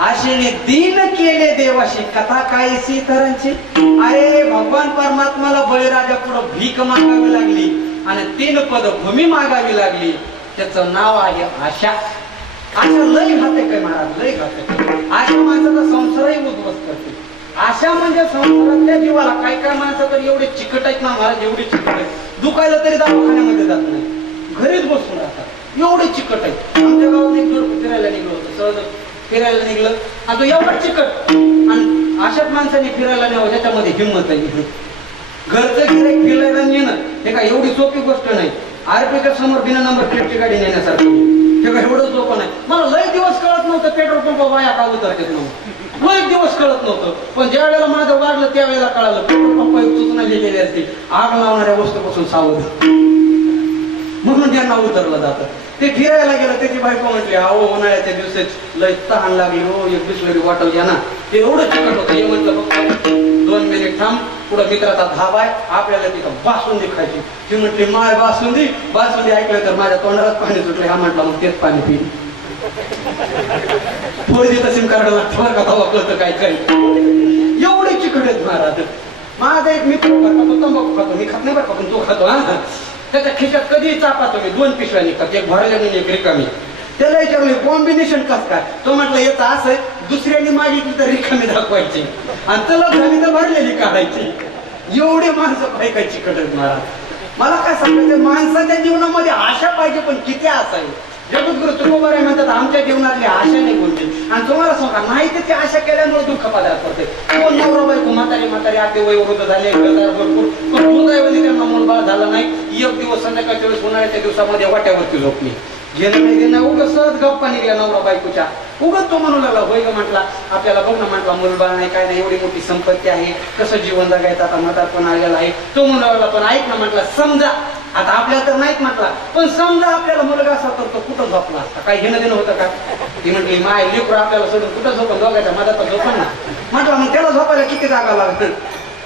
आशेने दीन केले देवाशी, कथा काय सीतारांची. अरे भगवान परमात्माला बळीराजा पुढं भीक मागावी लागली आणि 3 पद भूमी मागावी लागली. त्याचं नाव आहे आशा. आशा लय घाते काय महाराज, लय घाते. आशा माणसाचा संसारही उद्ध्वस्त करते. आशा म्हणजे संसारातल्या जीवाला. काही काय माणसं तर एवढे चिकट आहेत ना महाराज, एवढे चिकट आहेत, दुखायला तरी दवाखान्यामध्ये जात नाही, घरीच बसून राहतात, एवढे चिकट आहेत. आमच्या गावात एक जोड फिरायला निघलो होतो, सहज फिरायला निघलं आणि तो एवढा चिकट. आणि अशाच माणसाने फिरायला न्यावं ज्याच्यामध्ये हिंमत आहे. घरचं गिऱ्हाईक फिरायला नेणं हे काय एवढी सोपी गोष्ट नाही. आरपीच्या समोर बिना नंबर प्लेटची गाडी नेण्यासारखी हे काय एवढं सोपं नाही. मला लय दिवस कळत नव्हतं पेट्रोल पंप वाया का उतरतेत म्हणून, लय दिवस कळत नव्हतं. पण ज्या वेळेला माझं वाढलं त्यावेळेला कळालं पेट्रोल पंप सूचना लिहिलेली असते, आग लावणाऱ्या वस्तूपासून सावध, म्हणून त्यांना उतरलं जातं. ते फिरायला गेलं, त्याची बायको म्हटली अहो उन्हाळ्याच्या दिवसात लय तहान लागली हो, एक बिस्लरी बॉटल घ्या ना. ते एवढं चिकट होतं. हे म्हटलं बघ 2 मिनिट थांब, पुढं मित्राचा धाबा आहे, आपल्याला तिथं बासुंदी खायची. ती म्हटली माय बासुंदी. बासुंदी ऐकलं तर माझ्या तोंडालाच पाणी सुटलं. हा म्हटलं मग तेच पाणी पी. थोडी सिम कार्ड लागतं बरं का, वापरलं तर काय काही. एवढे चिकट आहेत महाराज. माझा एक मित्र तो तंबाखू खातो, मी खात नाही बरं का, पण तो खातो. हा, त्याच्या खिशात कधीही चापातो मी, 2 पिशव्या निघतात, एक भरल्या आणि एक रिकामी. त्याला विचारलं कॉम्बिनेशन कसं काय. तो म्हटलं येतं असं, दुसऱ्याने मागितली तर रिकामी दाखवायची आणि त्याला झाली तर भरलेली काढायची. एवढे माणसं काय काय चिकट आहेत महाराज. मला काय सांगायचं, माणसाच्या जीवनामध्ये आशा पाहिजे, पण किती आशा आहे. जगद्गुरु तुकोबाराय म्हणतात आमच्या जीवनातली आशा नाही कोणती. आणि तुम्हाला सांगा नाही त्याची आशा केल्यामुळे दुःख पदार्थ होते. कोण नवरा बायको म्हातारी आते वयोवृद्ध झाले, घरदार भरपूर, पण दुर्दैवाने त्यांना मूलबाळ झाला नाही. एक दिवस संध्याकाळच्या वेळेस उन्हाळ्याच्या दिवसामध्ये वाट्यावरती झोपली. घेणं नाही देणं, उगं सहज गप्पा निघल्या नवरा बायकोच्या. उगत तो म्हणू लागला होय ग म्हटला, आपल्याला बघ ना म्हटला मूलबाळ नाही काय नाही, एवढी मोठी संपत्ती आहे, कसं जीवन जगायचं आता म्हातारपण आलेला आहे. तो म्हणू लागला पण ऐक ना म्हटला, समजा आता आपल्याला तर नाहीच म्हटला, पण समजा आपल्याला मुलगा असा तर तो कुठं झोपला असता, काही घेणं देणं होतं का. ती म्हटली माय लेकरू आपल्याला सोडून कुठं झोपन, दोघायच्या माझा तर झोपण ना. म्हटलं मग त्याला झोपायला किती जागा लागत.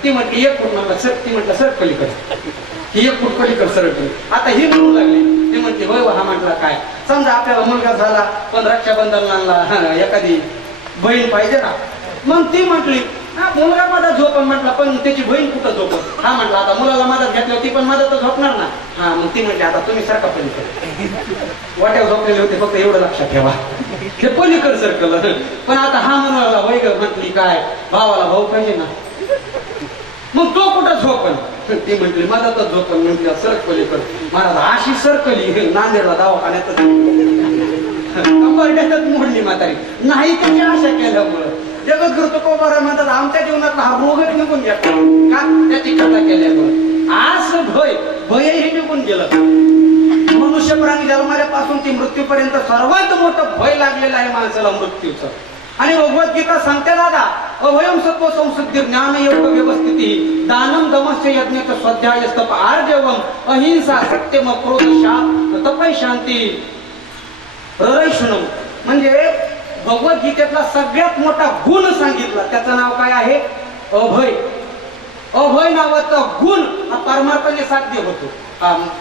ती म्हटली 1 फूट. म्हटलं सर, ती म्हटलं सर पलीकडे, ही 1 फूट पलीकडे सरकली. आता ही म्हणू लागली. ती म्हटली होय हा. म्हटलं काय, समजा आपल्याला मुलगा झाला पण रक्षाबंधनाला एखादी बहीण पाहिजे ना. मग ती म्हटली हा मुलगा माझा झोपन. म्हटलं पण त्याची बहीण कुठं झोपन. हा म्हटलं आता मुलाला मदत घेतली ती पण मदत तर झोपणार ना. हा मग ती म्हटली आता तुम्ही सरका पलीकडे. वाट्यावर झोपलेले होते, फक्त एवढं लक्षात ठेवा हे पलीकडे सरकलं. पण आता हा म्हणाला वय ग. म्हटली काय, भावाला भाऊ पाहिजे ना. मग तो कुठं झोपन. ती म्हटली मदतच झोपन. म्हटलं सरक पलीकडे. महाराज अशी सरकली नांदेडला दवाखान्यात कंबरड्यातच मोडली म्हातारी. नाही त्याची आशा केल्यामुळं. जगद्गुरु तुकोबाराय म्हणतात आमच्या जीवनात हा रोगच निघून गेला का, त्याची कथा केल्यामुळे. आस भयही निघून गेलं. मनुष्य प्राणी जन्माल्यापासून ती मृत्यूपर्यंत सर्वात मोठं भय लागलेलं आहे माणसाला मृत्यूचं. आणि भगवद्गीता सांगते दादा अभयम सत्व संसिद्धी ज्ञान योग व्यवस्थिती दानम दमस्य यज्ञ स्वाध्याय तप आर्जवम अहिंसा सत्यम क्रोध शांत तपय शांती ररैषणम. म्हणजे भगवद्गीतेतला सगळ्यात मोठा गुण सांगितला, त्याचं नाव काय आहे, अभय. अभय नावाचा गुण हा परमार्थाने साध्य होतो.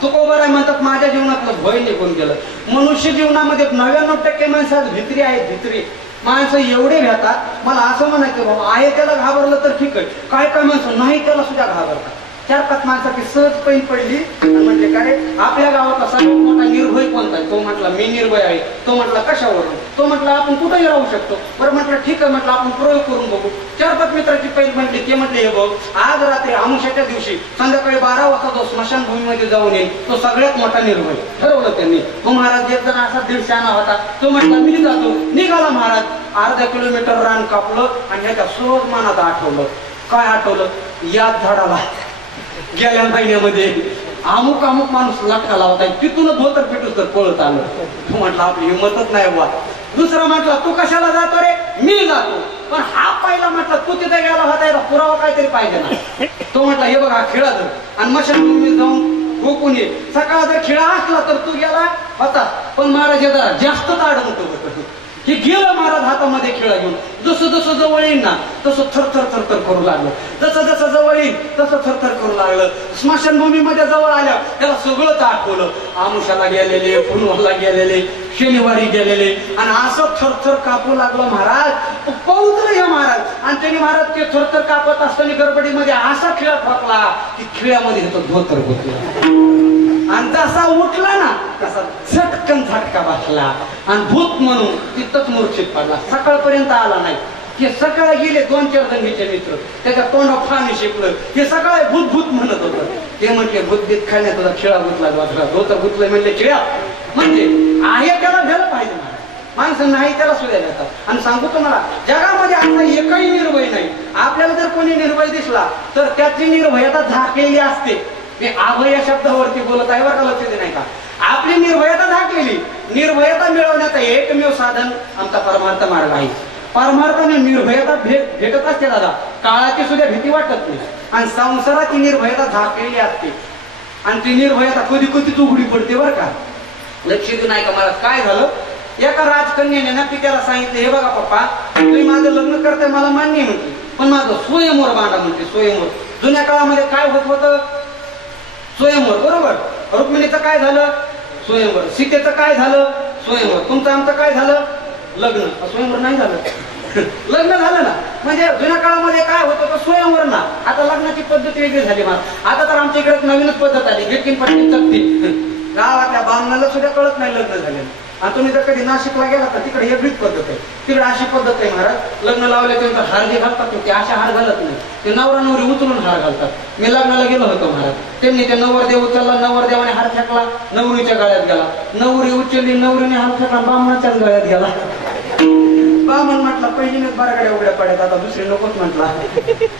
तुकोबाराय म्हणतात माझ्या जीवनातलं भय निघून गेलं. मनुष्य जीवनामध्ये 99% माणसात भित्री आहेत. भित्री माणसं एवढे घेतात. मला असं म्हणायचं बाबा आहे त्याला घाबरलं तर ठीक आहे, काय काय माणसं नाही त्याला सुद्धा घाबरतात. 4-5 माणसाची सहज पैन पडली आणि म्हटले काय आपल्या गावात असा मोठा निर्भय कोणता? तो म्हटला मी निर्भय आहे. तो म्हटला कशावरून? तो म्हटला आपण कुठेही राहू शकतो. बरं म्हटलं ठीक आहे, म्हटलं आपण प्रयोग करून बघू. 4-5 मित्राची पैन म्हटली. ते म्हटले हे बघ, आज रात्री अमावस्येच्या दिवशी संध्याकाळी 12 वाजता जो स्मशानभूमीमध्ये जाऊन येईल तो सगळ्यात मोठा निर्भय. ठरवलं त्यांनी. तो महाराज एक जण असा 150 आणा होता. तो म्हटला मी जातो. निघाला महाराज. अर्धा किलोमीटर रान कापलं आणि ह्याच्या सहज मनात आठवलं. काय आठवलं? याच झाडाला गेल्या महिन्यामध्ये अमुक माणूस लटका लावताय. तिथून धोतर पिटूस तर पळत आलं. तू म्हटलं आपली हिंमतच नाही बा. दुसरा म्हटला तू कशाला जातो रे? मी जातो. पण हा पहिला म्हटला तू तिथे गेला होता, याला पुरावा काहीतरी पाहिजे ना. तो म्हटला हे बघा खिळा धर आणि मशानभूमीत जाऊन गोकून ये. सकाळ जर खिळा असला तर तू गेला होता. पण महाराज हे जरा जास्त ताड होतं. हे गेलं महाराज हातामध्ये खिळा घेऊन. जसं जसं जवळ येईल ना तसं थरथर थरथर करू लागलं. जसं जसं जवळ येईल तसं थरथर करू लागलं. स्मशानभूमीमध्ये जवळ आल्या त्याला सगळंच आठवलं. आमुषाला गेलेले, पुनवाला गेलेले, शनिवारी गेलेले आणि असं थरथर कापू लागलं महाराज. पौत्र हे महाराज. आणि त्यांनी महाराज ते थरथर कापत असताना गडबडीमध्ये असा खिळा ठोकला की खिळ्यामध्ये धोतर होते. आणि जसा उठला ना तसा झटकन झटका बसला आणि भूत म्हणून तिथंच मूर्छित पडला. सकाळपर्यंत आला नाही. हे सकाळ गेले 2-4 जण हिचे मित्र. त्याच्या तोंडात फानी शिकलं. हे सकाळी भूत भूत म्हणत होतं. ते म्हटले भूत बीत खाण्यात तुझा खिळा गुतला धोतर गुतलं. म्हणले खिळा म्हणजे आहे त्याला भेलं पाहिजे महाराज. माणसं नाही त्याला सुद्धा देतात. आणि सांगू तुम्हाला जगामध्ये आता एकही निर्भय नाही. आपल्याला जर कोणी निर्भय दिसला तर त्याची निर्भयता झाकलेली असते. मी अभय या शब्दावरती बोलत आहे बरं का, लक्ष दे नाही का. आपली निर्भयता झाकलेली. निर्भयता मिळवण्याचं एकमेव साधन आमचा परमार्थ मार्ग आहे. परमार्थाने निर्भयता भेटत असते दादा. काळाची सुद्धा भीती वाटत नाही. आणि संसाराची निर्भयता झाकलेली असते. आणि ती निर्भयता कधी कधी उघडी पडते बरं का. लक्ष दे नाही का. मला काय झालं, एका राजकन्याने ना ती त्याला सांगितलं हे बघा पप्पा तुम्ही माझं लग्न करताय मला मान्य म्हणते, पण माझं स्वयंवर बांधा म्हणते. स्वयंवर जुन्या काळामध्ये काय होत होतं? स्वयंवर. बरोबर. रुक्मिणीचं काय झालं? स्वयंवर. सीतेचं काय झालं? स्वयंवर. तुमचं आमचं काय झालं? लग्न. स्वयंवर नाही झालं. लग्न झालं ना. म्हणजे जुन्या काळामध्ये काय होत होतं? स्वयंवर ना. आता लग्नाची पद्धत वेगळी झाली. मला आता तर आमच्या इकडे नवीनच पद्धत आली. गिटकीन पटकीन चकती. गावातल्या बामणाला सुद्धा कळत नाही लग्न झाले. आणि तुम्ही जर कधी नाशिकला गेला तर तिकडे वेगळीच पद्धत आहे. तिकडे अशी पद्धत आहे महाराज. लग्न लावले त्यांचा हार जे घालतात ते अशा हार घालत नाही. ते नवरा नवरी उचलून हार घालतात. मी लग्नाला गेलो होतो महाराज. त्यांनी ते नवरदेव उचलला. नवरदेवाने हार फेकला. नवरीच्या गळ्यात गेला. नवरी उचलली. नवरीने हार फेकला. बामणाच्याच गळ्यात गेला. बामण म्हटला पहिलीनेच बारागड्या उघड्या पडत आता दुसरी नकोच म्हटला.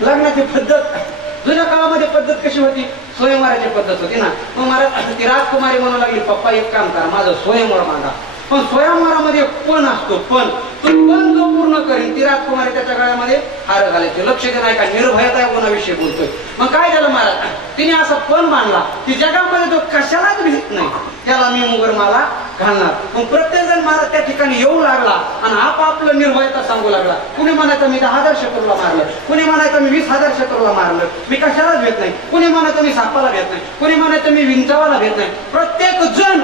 लग्नाची पद्धत जुन्या काळामध्ये पद्धत कशी होती? स्वयंवराची पद्धत होती ना. मग महाराज ती राजकुमारी म्हणू लागली पप्पा एक काम करा माझं स्वयंवर मागा. पण स्वयंवरामध्ये पण असतो. पण तो पण जो पूर्ण करेन ती राजकुमारी त्याच्या गळ्यामध्ये हार घालायचे. लक्ष दे नाही का. निर्भयता या गुणाविषयी बोलतोय. मग काय झालं महाराज, तिने असं पण मांडला की जगामध्ये जो कशालाच भीत नाही त्याला मी मुगर मला घालणार. मग प्रत्येक जण महाराज त्या ठिकाणी येऊ लागला आणि आपापलं निर्भयता सांगू लागला. कुणी म्हणायचं मी 10,000 शत्रूला मारलं. कुणी म्हणायचं मी 20,000 शत्रूला मारलं. मी कशालाच भेट नाही. कुणी म्हणायचं मी सापाला भेट नाही. कुणी म्हणायचं मी विंचावाला भेट नाही. प्रत्येक जण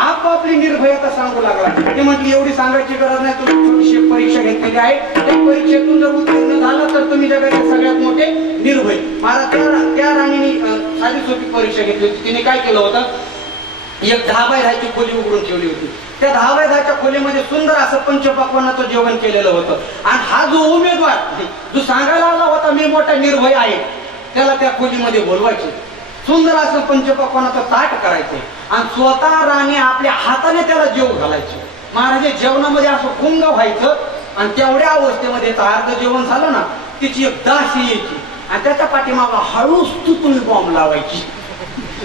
आपापली निर्भयता सांगू लागला. ते म्हटली एवढी सांगायची गरज नाही. तुम्ही छोटीशी परीक्षा घेतलेली आहे. त्या परीक्षेतून जर उत्तीर्ण झालं तर तुम्ही जगाचे सगळ्यात मोठे निर्भय. महाराज त्या राणीने साधी सोपी परीक्षा घेतली होती. तिने काय केलं होतं, एक 10 बाय 10ची खोली उघडून ठेवली होती. त्या 10 बाय 10च्या खोलीमध्ये सुंदर असं पंचपक्वान्नाचं जेवण केलेलं होतं. आणि हा जो उमेदवार जो सांगायला आला होता मी मोठा निर्भय आहे त्याला त्या खोलीमध्ये बोलवायचे. सुंदर असं पंचपक्वान्नाचं ताट करायचे आणि स्वतः राणी आपल्या हाताने त्याला जेव घालायचे. महाराज जेवणामध्ये असं गुंग व्हायचं आणि तेवढ्या अवस्थेमध्ये अर्ध जेवण झालं ना तिची एक दासी यायची आणि त्याच्या पाठीमागला हळूच तुतुळी बॉम्ब लावायची.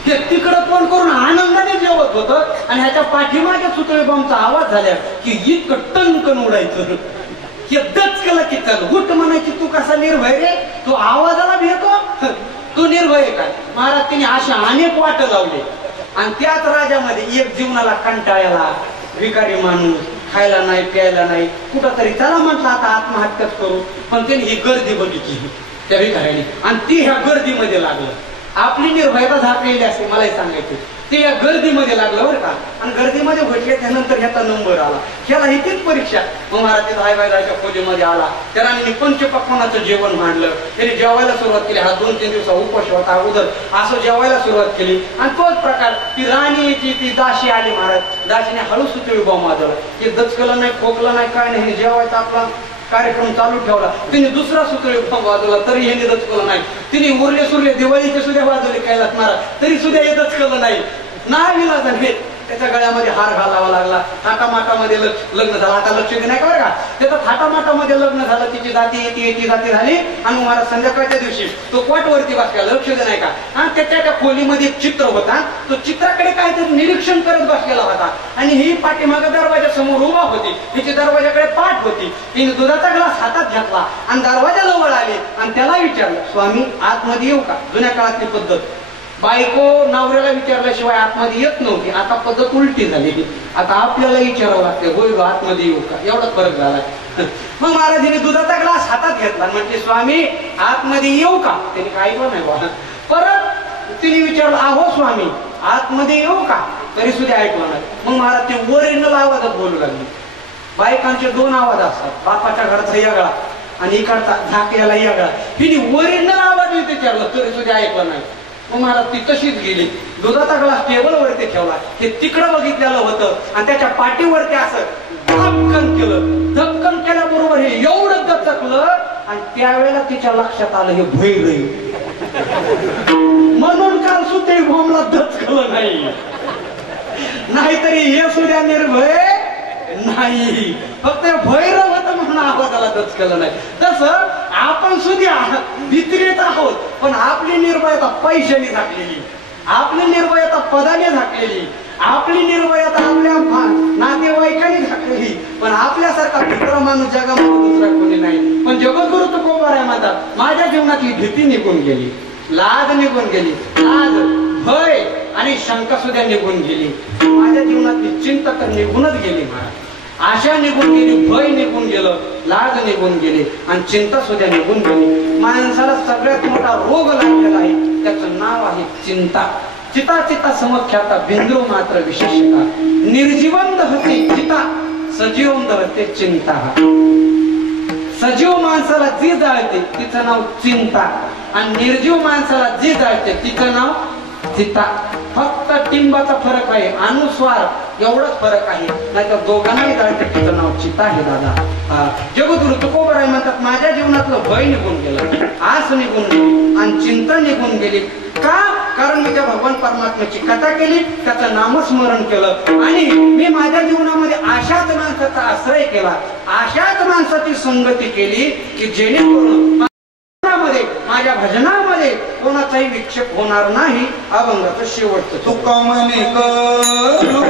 ते तिकडं पण करून आनंदाने जेवत होतं आणि ह्याच्या पाठीमागे सुतळी बॉम्बचा आवाज झाल्या की इतकं टनकन उडायचं. हे दचकलं की चल हुट म्हणायची तू कसा निर्भय रे, तू आवाजाला भेटतो तू निर्भय काय. महाराज तिने अशा अनेक वाट लावले आणि त्याच राजामध्ये एक जीवनाला कंटाळायला भिकारी माणूस खायला नाही प्यायला नाही कुठं तरी त्याला म्हटलं आता आत्महत्याच करू. पण त्यांनी ही गर्दी बघितली त्या भिकाऱ्याने आणि ती ह्या गर्दीमध्ये लागलं आपली निर्भयता झाकलेली असते. मलाही सांगायचं ते या गर्दीमध्ये लागलं बरं का. आणि गर्दीमध्ये भेटले त्यानंतर ह्याचा नंबर आला. ह्याला ही तीच परीक्षा. मग महाराज तिथं आईबाईच्या खोलीमध्ये आला. त्याला मी पंचपक्वानाचं जेवण मांडलं. त्याने जेवायला सुरुवात केली. हा 2-3 दिवसा उपास होता अगोदर. असं जेवायला सुरुवात केली. आणि तोच प्रकार ती राणी ती दाशी आली. महाराज दाशीने हळू सुतळी बॉम्ब वाजवला. ते दचकलं नाही, खोकलं नाही, काय नाही. जेवायचा आपला कार्यक्रम चालू ठेवला. तिने दुसरा सुतळी बॉम्ब वाजवला तरी हे दचकलं नाही. तिने उरले सुरले दिवाळीचे सुद्धा वाजवले कैलास महाराज तरी सुद्धा हे दचकलं नाही. नाही विलाज त्याच्या गळ्यामध्ये हार घालावा लागला. थाटामाटामध्ये लग्न झालं. आता लक्ष नाही का बरं का. त्याचं थाटामाटामध्ये लग्न झालं. तिची जाती येती जाती झाली. आणि महाराज संध्याकाळच्या दिवशी तो कोटवरती बसला. लक्ष नाही का. आणि त्याच्या खोलीमध्ये एक चित्र होता. तो चित्राकडे काहीतरी निरीक्षण करत बसलेला होता. आणि ही पाठीमागे दरवाजा समोर उभा होती. तिची दरवाजाकडे पाठ होती. तिने दुधाचा ग्लास हातात घेतला आणि दरवाजा जवळ आले आणि त्याला विचारलं, स्वामी आतमध्ये येऊ का. जुन्या काळातली पद्धत. बायको नवऱ्याला विचारल्याशिवाय आतमध्ये येत नव्हती. आता पद्धत उलटी झाली. आता आपल्याला विचारावं लागते, होय ग आतमध्ये येऊ का. एवढा फरक झालाय. मग महाराजांनी दुधाचा ग्लास हातात घेतला म्हणजे स्वामी आतमध्ये येऊ का. त्याने काही पण नाही बोला. परत तिने विचारलं, आहो स्वामी आतमध्ये येऊ का. तरी सुद्धा ऐकलं नाही. मग महाराज ते ओरिजिनल आवाजात बोलू लागले. बायकांचे 2 आवाज असतात. बापाच्या घराचा वेगळा आणि इकडचा झाकलेला वेगळा. हिने ओरिजिनल आवाज विचारलं तरी सुद्धा ऐकलं नाही. मग मला ती तशीच गेली. दुधाचा ग्लास टेबलवरती ठेवला. ते तिकडं बघितलेलं होतं आणि त्याच्या पाठीवरती असं धक्कन केलं. धक्कन केल्याबरोबर हे एवढं दचकलं आणि त्यावेळेला तिच्या लक्षात आलं हे भैर. म्हणून काल सुद्धा भोमला दचकलं नाही. नाहीतरी हे सुद्धा निर्भय नाही. फक्त भैरव होतं म्हणून आवाजाला दचकलं नाही. तसं आपण सुद्धा विक्रेत आहोत पण आपली निर्भयता पैशाने झाकलेली. आपली निर्भयता पदाने झाकलेली. आपली निर्भयता आपल्या नातेवाईकांनी झाकलेली. पण आपल्यासारखा मित्र माणूस जगामध्ये दुसरा कोणी नाही. पण जगद्गुरु तुकोबाराय म्हणतात माझ्या जीवनातली भीती निघून गेली. लाज निघून गेली. लाज भय आणि शंका सुद्धा निघून गेली. माझ्या जीवनातली चिंता तर निघूनच गेली. महाराज आशा निघून गेली. भय निघून गेलं. लाज निघून गेली आणि चिंता सुद्धा निघून गेली. माणसाला सगळ्यात मोठा रोग लागलेला आहे. त्याचं नाव आहे चिंता. चिता चिता समख्याता बिंद्रू मात्र विशेषता. निर्जीवन दहते चिता सजीवन दहते चिंता. सजीव माणसाला जी जाळते तिचं नाव चिंता आणि निर्जीव माणसाला जी जाळते तिचं नाव चिता. फक्त टिंबाचा फरक आहे. अनुस्वार एवढाच फरक आहे. नाही तर दोघांनाही जाळते तिचं नाव चिता आहे. दादा जगद्गुरु तुकोबाराय म्हणतात माझ्या जीवनातलं भय निघून गेलं. आस निघून गेली आणि चिंता निघून गेली. का. कारण मी त्या भगवान परमात्म्याची कथा केली. त्याचं नामस्मरण केलं आणि मी माझ्या जीवनामध्ये अशाच माणसाचा आश्रय केला. अशाच माणसाची संगती केली की जेणेकरून माझ्या भजनामध्ये कोणाचाही विक्षेप होणार नाही. अभंगाचं शेवटचं तुका म्हणे करू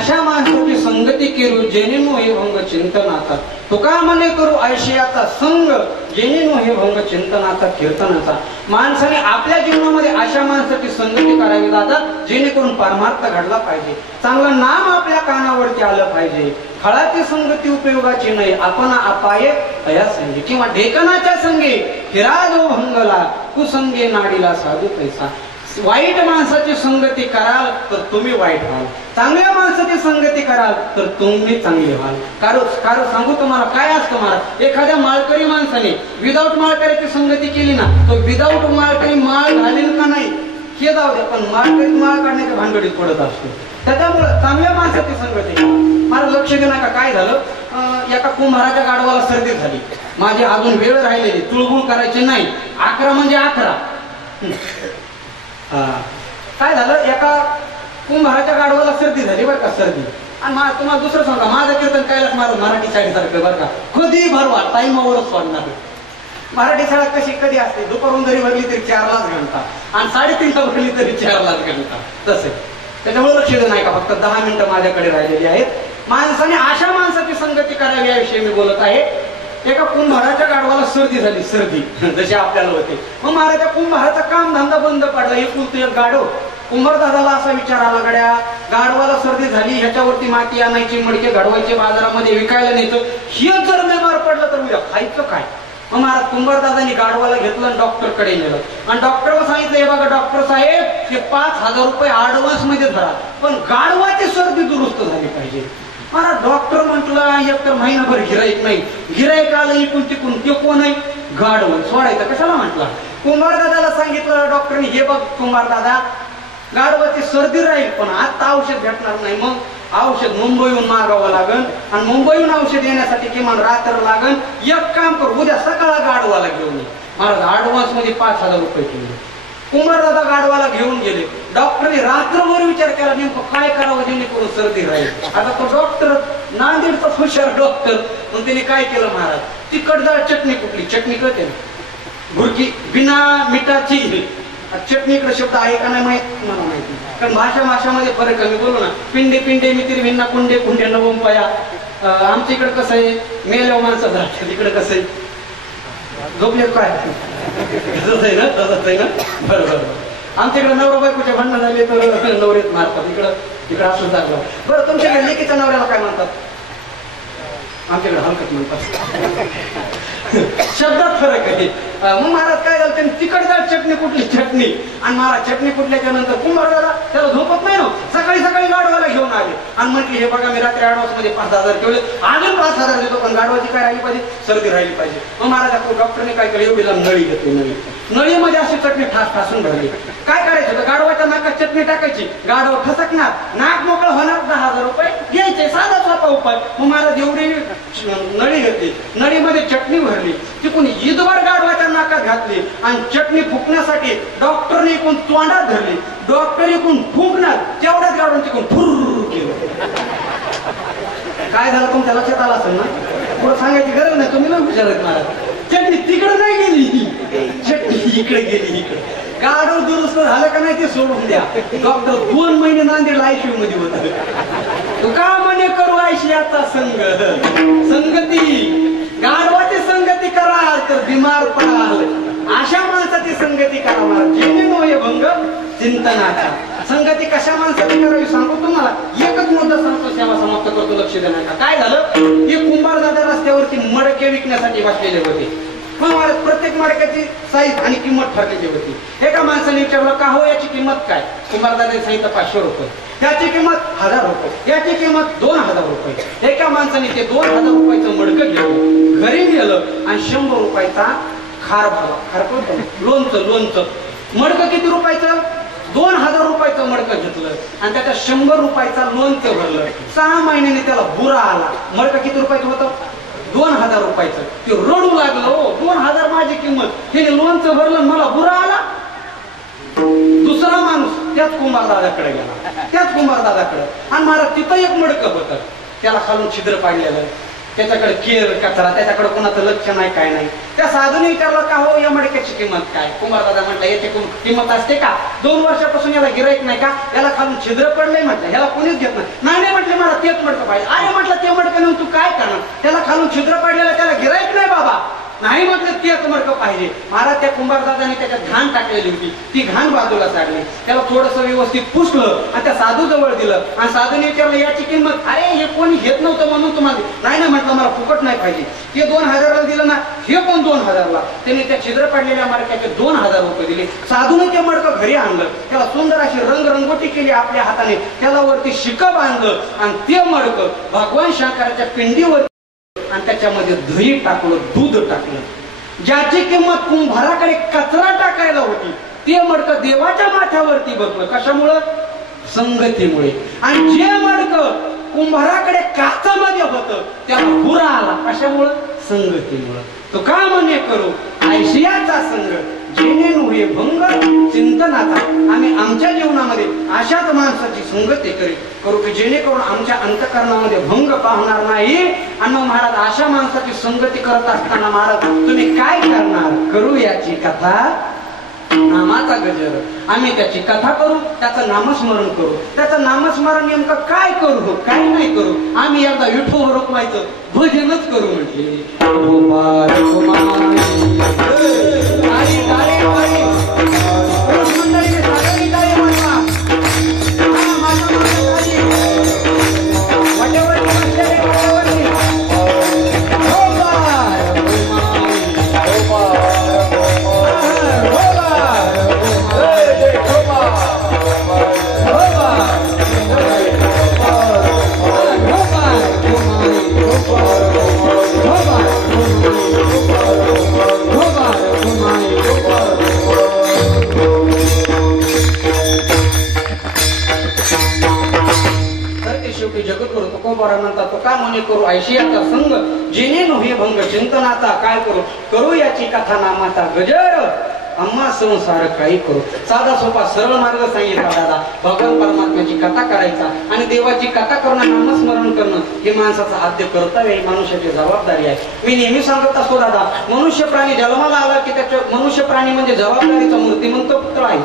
अशा माणसाची संगती केरू जेणेनो हे भंग चिंतनाचा तुका मने करू आयशियाचा संग जेणेनो हे भंग चिंतनाचा कीर्तनाचा. माणसाने आपल्या जीवनामध्ये अशा माणसाची संगती करावी दादा जेणेकरून परमार्थ घडला पाहिजे, चांगलं नाम आपल्या कानावरती आलं पाहिजे. फळाची संगती उपयोगाची नाही आपण अपाये तया संगी किंवा ढेकणाच्या संगी हिरा जो भंगला कुसंगे नाडीला साधू पैसा. वाईट माणसाची संगती कराल तर तुम्ही वाईट व्हाल, चांगल्या माणसाची संगती कराल तर तुम्ही चांगले व्हाल. कारण सांगू तुम्हाला काय असतं महाराज, एखाद्या माळकरी माणसाने विदाऊट माळकरीची संगती केली ना तो विदाऊट माळकरी माळ घालेल का नाही हे जाऊ दे, पण माळकरी माळ काढण्याच्या भानगडीत पडत असतो. त्याच्यामुळे चांगल्या माणसाची संगती मला लक्ष देऊ नका. काय झालं, एका कुंभाराच्या गाढवाला सर्दी झाली, माझी अजून वेळ राहिलेली, तुळबुळ करायची नाही, 11 म्हणजे 11. काय झालं, एका कुंभाराच्या गाढवाला सर्दी झाली बरं का, सर्दी. आणि तुम्हाला दुसरं सांगा, माझं कीर्तन कायलाच मराठी शाळेसारखं बरं का, कधी भरवा टाईमावरच वाढणार. मराठी शाळा कशी कधी असते, दुपारून जरी भरली तरी 4लाच घंटा आणि 3:30ला भरली तरी 4लाच घंटा तसे. त्याच्यामुळे लक्ष देऊ नाही का, फक्त 10 मिनिटं माझ्याकडे राहिलेली आहेत. माणसाने अशा माणसाची संगती करावी याविषयी मी बोलत आहे. एका कुंभाराच्या गाढवाला सर्दी झाली, सर्दी जशी आपल्याला होते. मग महाराजा कुंभाराचा काम धंदा बंद पडला, एकुलते एक गाढव. कुंभार दादाला असा विचार आला, गड्या गाढवाला सर्दी झाली, ह्याच्यावरती माती आणायची, मडके घडवायचे, बाजारामध्ये विकायला न्यायचं. हे जर बेमार पडलं तर उद्या खायचं काय? मग महाराज कुंभारदादांनी गाढवाला घेतलं आणि डॉक्टरकडे नेलं आणि डॉक्टरला सांगितलं, हे बघा डॉक्टर साहेब, हे 5,000 रुपये ऍडव्हान्स मध्ये धरा, पण गाढवाची सर्दी दुरुस्त झाली पाहिजे. मला डॉक्टर म्हटलं, एक तर महिनाभर गिराईक नाही, गिराईक आलं इकून तिकून, ते कोण आहे? गाढव. सोडायचं कशाला म्हटलं. कुंभारदादाला सांगितलं डॉक्टरने, हे बघ कुंभारदादा, गाढवाची सर्दी राहील पण आता औषध भेटणार नाही, मग औषध मुंबईहून मागावं लागन आणि मुंबईहून औषध येण्यासाठी किमान रात्र लागन. एक काम कर, उद्या सकाळ गाढवाला घेऊन ये. महाराज ऍडव्हान्स मध्ये 5,000 रुपये केले. कुंभारदादा गाढवाला घेऊन गेले. डॉक्टरने रात्रभर विचार केला नेमकं काय करावं जेणेकरून सर्दी राहील. आता तो डॉक्टर नांदेडचा हुशार डॉक्टर, मग त्याने काय केलं महाराज, तिखट डाळ चटणी कुठली चटणी कळते ना, भुरकी बिना मिठाची चटणीकडे शब्द आहे का नाही माहित मला माहिती, कारण भाषामध्ये फरक आहे. मी बोलू ना, पिंडे पिंडे मित्री भिन्ना कुंडे कुंडे नवम पाया. आमच्या इकडे कसं आहे, मेल्यावर माणसं राहतात, तिकडे कसं आहे, झोपले काय तसंच आहे ना, तसंच आहे ना. बरं बरं. आमच्याकडे नवरा बायकोचे भांडणं झाले तर नवरेत मारतात, इकडं असं झालं. बरं, तुमच्याकडे लेकीच्या नवऱ्याला काय म्हणतात? आमच्याकडे हलकत म्हणतात. शब्दात फरक आहे. मग महाराज काय झालं, त्यांनी तिखट डाळ चटणी कुठली चटणी, आणि महाराज चटणी कुठल्याच्या नंतर कुंभारदादा त्याला झोपत नाही ना, सकाळी सकाळी गाढवाला घेऊन आले आणि म्हटले, हे बघा मी रात्री ऍडव्हान्स मध्ये 5,000 ठेवले, अजून 5,000 देतो, पण गाढवाची काय राहिली पाहिजे, सर्दी राहिली पाहिजे. मग महाराज डॉक्टरने काय केलं, एवढीला नळी घेतली, नळीमध्ये अशी चटणी ठासून भरली. काय करायचं होतं, गाढवाच्या नाकात चटणी टाकायची, गाढव ठसकणार, नाक मोकळं होणार, 10,000 रुपये घ्यायचे, साधा सोपा उपाय. मग महाराज एवढी नळी घेतली, नळीमध्ये चटणी भरली, तिकून ईदवर गाढवाच्या नाकात घातली आणि चटणी फुकण्यासाठी डॉक्टरने एकूण तोंडात धरली. डॉक्टर एकूण फुंकणार, तेवढ्याच गाढवून तिकून फुर्र केलं. काय झालं तुमच्या लक्षात आलं असेल ना, पुढे सांगायची गरज नाही, तुम्ही नाही विचारत महाराज. चटणी तिकडे नाही गेली, चटणी इकडे गेली. इकडे गाढव दुरुस्त झालं का नाही ते सोडून द्या. डॉक्टर 2 महिने नांदेडला आयसीयू मध्ये होत. तू का म्हणे करू आयशियाचा संगती, गाढवाची संगती करा तर बिमार पडाल, अशा माणसाची संगती करा महाराज, जेणे नोये भंग चिंतनाचा. संगती कशा माणसाची करावी सांगू तुम्हाला. एकच मुद्दा सांगतो, सेवा समाप्त करतो, लक्ष देणार का. काय झालं, हे कुंभारदादा रस्त्यावरती मडके विकण्यासाठी बसलेले होते. मग महाराज प्रत्येक मडक्याची साईज आणि किंमत ठरलेली होती. एका माणसाने विचारलं, का हो याची किंमत काय? कुंभारदादाने सांगितलं 500 रुपये. त्याची किंमत 1,000 रुपये, याची किंमत 2,000 रुपये. एका माणसाने ते 2,000 रुपयाचं मडकं घेतलं, घरी गेलं आणि 100 रुपयाचा खार भरला. खार लोणचं मडकं किती रुपयाचं? 2,000 रुपयाचं मडकं घेतलं आणि त्याच्या 100 रुपयाचा लोणचं भरलं. 6 महिन्याने त्याला बुरा आला. मडकं किती रुपयाचं होतं? 2,000 रुपयाचं. ते रडू लागलं, 2,000 माझी किंमत, त्याने लोणचं भरलं, मला बुरा आला. दुसरा माणूस त्याच कुंभारदादाकडे गेला, त्याच कुंभारदादाकडे, आणि महाराज तिथं एक मडकं होतं, त्याला खालून छिद्र पाडलेलं, त्याच्याकडे केर कचरा, त्याच्याकडे कोणाचं लक्ष नाही, काय नाही. त्या साधूने विचारलं, का हो या मडक्याची किंमत काय? कुंभारदादा म्हटलं, याची किंमत असते का? 2 वर्षापासून याला गिराईक नाही का? याला खालून छिद्र पडलंय म्हटलं, ह्याला कोणीच घेत नाही म्हटलं, मला तेच मडकं पाहिजे. अरे म्हटलं, ते मडकं नेऊन तू काय करणार? त्याला खालून छिद्र पडलेलं, त्याला गिराईक नाही बाबा. नाही म्हटलं, तेच मडकं पाहिजे. महाराज त्या कुंभारदादाने त्याच्यात घाण टाकलेली होती, ती घाण बाजूला काढली, त्याला थोडंसं व्यवस्थित पुसलं आणि त्या साधू जवळ दिलं आणि साधूने विचारलं, याची किंमत? अरे हे कोणी घेत नव्हतं म्हणून तुम्हाला. नाही म्हटलं, मला फुकट नाही पाहिजे. ते 2,000ला दिलं ना, हे पण 2,000ला. त्याने त्या छिद्र पाडलेल्या मडक्याचे 2,000 रुपये दिले. साधूने ते मडकं घरी आणलं, त्याला सुंदर अशी रंगरंगोटी केली आपल्या हाताने, त्याला वरती शिकं बांधलं आणि ते मडकं भगवान शंकराच्या पिंडीवर आणि त्याच्यामध्ये दही टाकलं, दूध टाकलं. ज्याची किंमत कुंभाराकडे कचरा टाकायला होती, ते मडकं देवाच्या माथ्यावरती बसलं. कशामुळं? संगतीमुळे. आणि जे मडकं कुंभाराकडे काचामध्ये होतं, त्याला बुरा आला. कशामुळं? संगतीमुळं. तो का म्हणे करू आयशियाचा संग, जेणे नव्हे भंग चिंतनाचा. आम्ही आमच्या जीवनामध्ये अशाच माणसाची संगती करू की जेणेकरून आमच्या अंतःकरणामध्ये भंग पाहणार नाही. आणि मग महाराज अशा माणसाची संगती करत असताना महाराज तुम्ही काय करणार? करू याची कथा नामाचा गजर. आम्ही त्याची कथा करू, त्याचं नामस्मरण करू. त्याचं नामस्मरण नेमकं काय करू? काय नाही करू. आम्ही एकदा विठोबा रोखवायचं भजनच करू म्हटले. मंडळी शेवटी जगद्गुरु तुकोबारा म्हणतात तो का म्हणे करू ऐशियाचा संग जिने नव्हे भंग चिंतनाचा काय करू याची कथा नामाचा गजर आम्हा संसार काही करू. साधा सोपा सरळ मार्ग सांगितला दादा. भगवान परमात्म्याची कथा करायचा आणि देवाची कथा करणं नामस्मरण करणं हे माणसाचं आद्य कर्तव्य आहे, मनुष्याची जबाबदारी आहे. मी नेहमी सांगत असतो दादा, मनुष्य प्राणी जन्माला आला की त्याच्या मनुष्य प्राणी म्हणजे जबाबदारीचा मूर्तिमंत पुत्र आहे.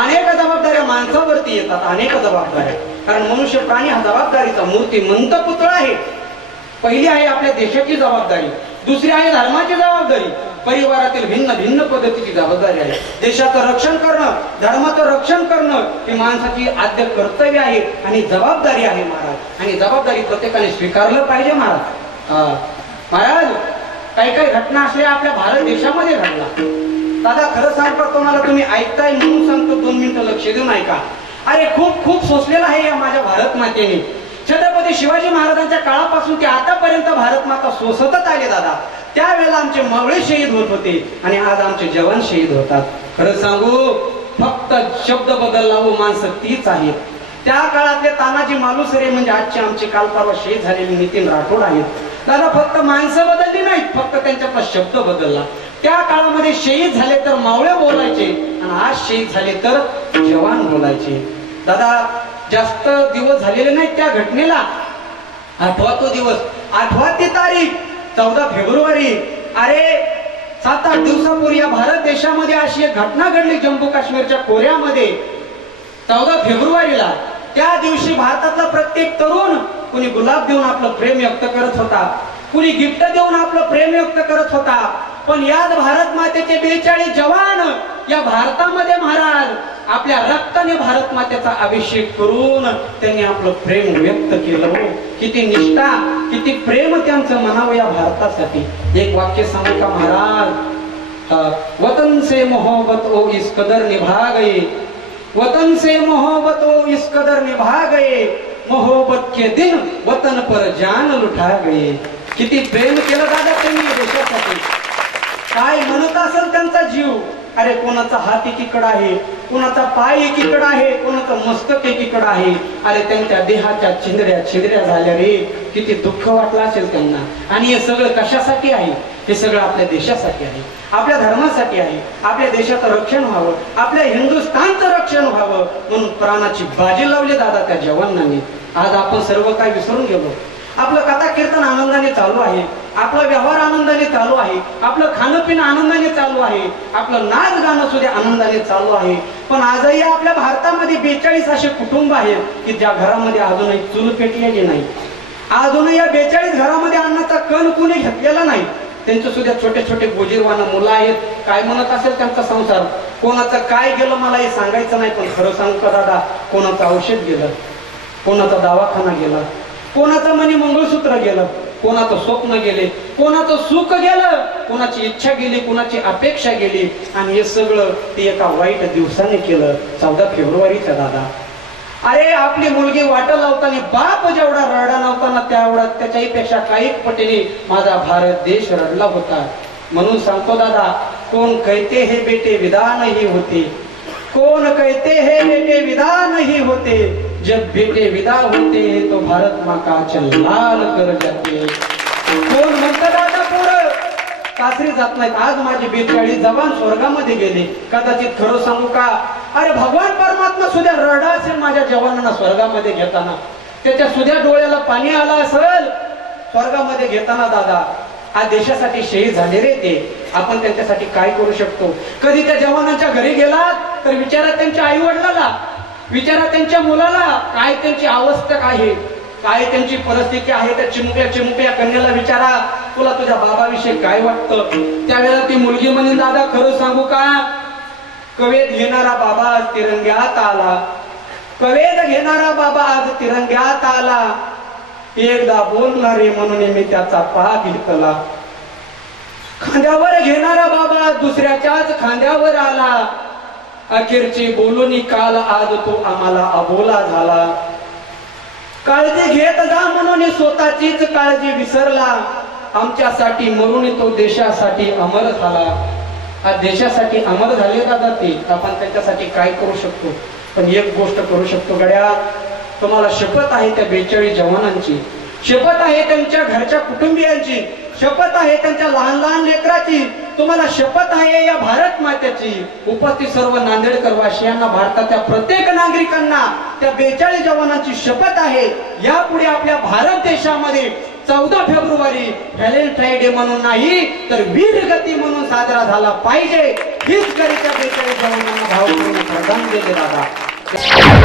अनेक जबाबदाऱ्या माणसावरती येतात, अनेक जबाबदाऱ्या, कारण मनुष्य प्राणी हा जबाबदारीचा मूर्तिमंत पुत्र आहे. पहिली आहे आपल्या देशाची जबाबदारी, दुसरी आहे धर्माची जबाबदारी, परिवारातील भिन्न भिन्न पद्धतीची जबाबदारी आहे. देशाचं रक्षण करणं, धर्माचं रक्षण करणं ही माणसाची आद्य कर्तव्य आहे आणि जबाबदारी आहे महाराज. आणि जबाबदारी प्रत्येकाने स्वीकारलं पाहिजे महाराज. महाराज काही काही घटना असल्या आपल्या भारत देशामध्ये घडला दादा. खरं सांगतो तुम्हाला, तुम्ही ऐकताय म्हणून सांगतो, 2 मिनिटं लक्ष देऊन ऐका. अरे खूप खूप सोसलेलं आहे या माझ्या भारत मातेने. छत्रपती शिवाजी महाराजांच्या काळापासून ते आतापर्यंत भारत माता सोसतच आले दादा. त्यावेळेला आमचे मावळे शहीद होत होते आणि आज आमचे जवान शहीद होतात. खरं सांगू, फक्त शब्द बदलला व माणसं तीच आहेत. त्या काळातले तानाजी मालुसरे म्हणजे आजचे आमचे काल परवा शहीद झालेले नितीन राठोड आहेत दादा. फक्त माणसं बदलली नाहीत, फक्त त्यांच्यातला शब्द बदलला. त्या काळामध्ये शहीद झाले तर मावळे बोलायचे आणि आज शहीद झाले तर जवान बोलायचे दादा. जास्त दिवस झालेले नाहीत त्या घटनेला. 8वा तो दिवस, 8वा ती तारीख 14 फेब्रुवारी. अरे 7-8 दिवसापूर्वी या भारत देशामध्ये अशी एक घटना घडली जम्मू काश्मीरच्या खोऱ्यामध्ये 14 फेब्रुवारीला. त्या दिवशी भारतातला प्रत्येक तरुण कुणी गुलाब देऊन आपलं प्रेम व्यक्त करत होता, कुणी गिफ्ट देऊन आपलं प्रेम व्यक्त करत होता. पण याच भारत मातेचे 42 जवान या भारतामध्ये महाराज आपल्या रक्ताने भारत मातेचा अभिषेक करून त्यांनी आपलं प्रेम व्यक्त केलं. किती निष्ठा, किती प्रेम त्यांचं म्हणावं या भारतासाठी. एक वाक्य सांगू का महाराज? वतन से मोहब्बत ओ इस कदर निभा गए, वतन से मोहब्बत ओ इस कदर निभा गए, मोहब्बत के दिन वतन पर जान लुटा गए. किती प्रेम केलं दादा त्यांनी देशासाठी. काय म्हणत असेल त्यांचा जीव. अरे कोणाचा हात एकीकडे आहे, कोणाचा पाय एकीकडे आहे, कोणाचं मस्तक एकीकडे आहे. अरे त्यांच्या देहाच्या छिद्र्या झाल्या रे. किती दुःख वाटलं असेल त्यांना. आणि हे सगळं कशासाठी आहे? हे सगळं आपल्या देशासाठी आहे, आपल्या धर्मासाठी आहे. आपल्या देशाचं रक्षण व्हावं, आपल्या हिंदुस्थानचं रक्षण व्हावं म्हणून प्राणाची बाजी लावली दादा त्या जवानांनी. आज आपण सर्व काय विसरून गेलो. आपलं कथा कीर्तन आनंदाने चालू आहे, आपला व्यवहार आनंदाने चालू आहे, आपलं खाणं पिणं आनंदाने चालू आहे, आपलं नाच गाणं सुद्धा आनंदाने चालू आहे. पण आजही आपल्या भारतामध्ये 42 असे कुटुंब आहेत की ज्या घरामध्ये अजूनही चूल पेटलेली नाही. अजूनही या 42 घरामध्ये अन्नाचा कण कुणी घेतलेला नाही. त्यांचे सुद्धा छोटे छोटे गोजीरवाना मुलं आहेत. काय म्हणत असेल त्यांचा संसार, कोणाचं काय गेलं मला हे सांगायचं नाही. पण खरं सांगू का दादा, कोणाचं औषध गेलं, कोणाचा दवाखाना गेला, कोणाचं मनी मंगळसूत्र गेलं, कोणाचं स्वप्न गेले, कोणाचं सुख गेलं, कोणाची इच्छा गेली, कोणाची अपेक्षा गेली. आणि हे सगळं ते एका वाईट दिवसाने केलं 14 फेब्रुवारीच्या दादा. अरे आपली मुलगी वाट लावताना बाप जेवढा रडा नव्हता तेवढा त्याच्याही पेक्षा काही पटीने माझा भारत देश रडला होता. म्हणून सांगतो दादा, कोण कहते हे बेटे विधान ही होते, कोण कहते हे बेटे विधान ही होते, जब बेटे विदा होते तो भारत माँ का लाल कर जाते. कोण म्हणतं दादा पोरं सासरी जात नाहीत. आज माझे 42 जवान स्वर्गामध्ये गेले. कदाचित खरं सांगू का, अरे भगवान परमात्मा सुद्धा रडा असेल माझ्या जवानांना स्वर्गामध्ये घेताना. त्याच्या सुद्धा डोळ्याला पाणी आलं असेल स्वर्गामध्ये घेताना. दादा आज देशासाठी शहीद झाले रे ते. आपण त्यांच्यासाठी काय करू शकतो? कधी त्या जवानांच्या घरी गेलात तर विचारा त्यांच्या आई वडिलाला, विचारा त्यांच्या मुलाला काय त्यांची अवस्था आहे, काय त्यांची परिस्थिती आहे. त्या चिमुकल्या कन्याला विचारा, तुला तुझ्या बाबाविषयी काय वाटतं? त्यावेळेला ती मुलगी म्हणे, दादा खरं सांगू का, कवेद घेणारा बाबा आज तिरंग्यात आला, कवेद घेणारा बाबा आज तिरंग्यात आला, एकदा बोलणारे म्हणून मी त्याचा पाय घेतला, खांद्यावर घेणारा बाबा दुसऱ्याच्याच खांद्यावर आला, अखेरची बोलूनी काल आज तो आम्हाला अबोला झाला, काळजी घेत जा म्हणून स्वतःचीच काळजी विसरला, आमच्यासाठी मरून तो देशासाठी अमर झाला. हा देशासाठी अमर झाले दादा ते. आपण त्यांच्यासाठी काय करू शकतो? पण एक गोष्ट करू शकतो गड्या, तुम्हाला शपथ आहे त्या 42 जवानांची, शपथ आहे त्यांच्या घरच्या कुटुंबियांची, शपथ आहे त्यांच्या लहान लहान लेकराची, तुम्हाला शपथ आहे या भारत मातेची. उपस्थित सर्व नांदेडकर वासियांना, भारताच्या प्रत्येक नागरिकांना त्या 42 जवानांची शपथ आहे. यापुढे आपल्या भारत देशामध्ये 14 फेब्रुवारी व्हॅलेंटाईन डे म्हणून नाही तर वीरगती म्हणून साजरा झाला पाहिजे. हीच करी त्या 42 जवानांना भावपूर्ण श्रद्धांजली दादा.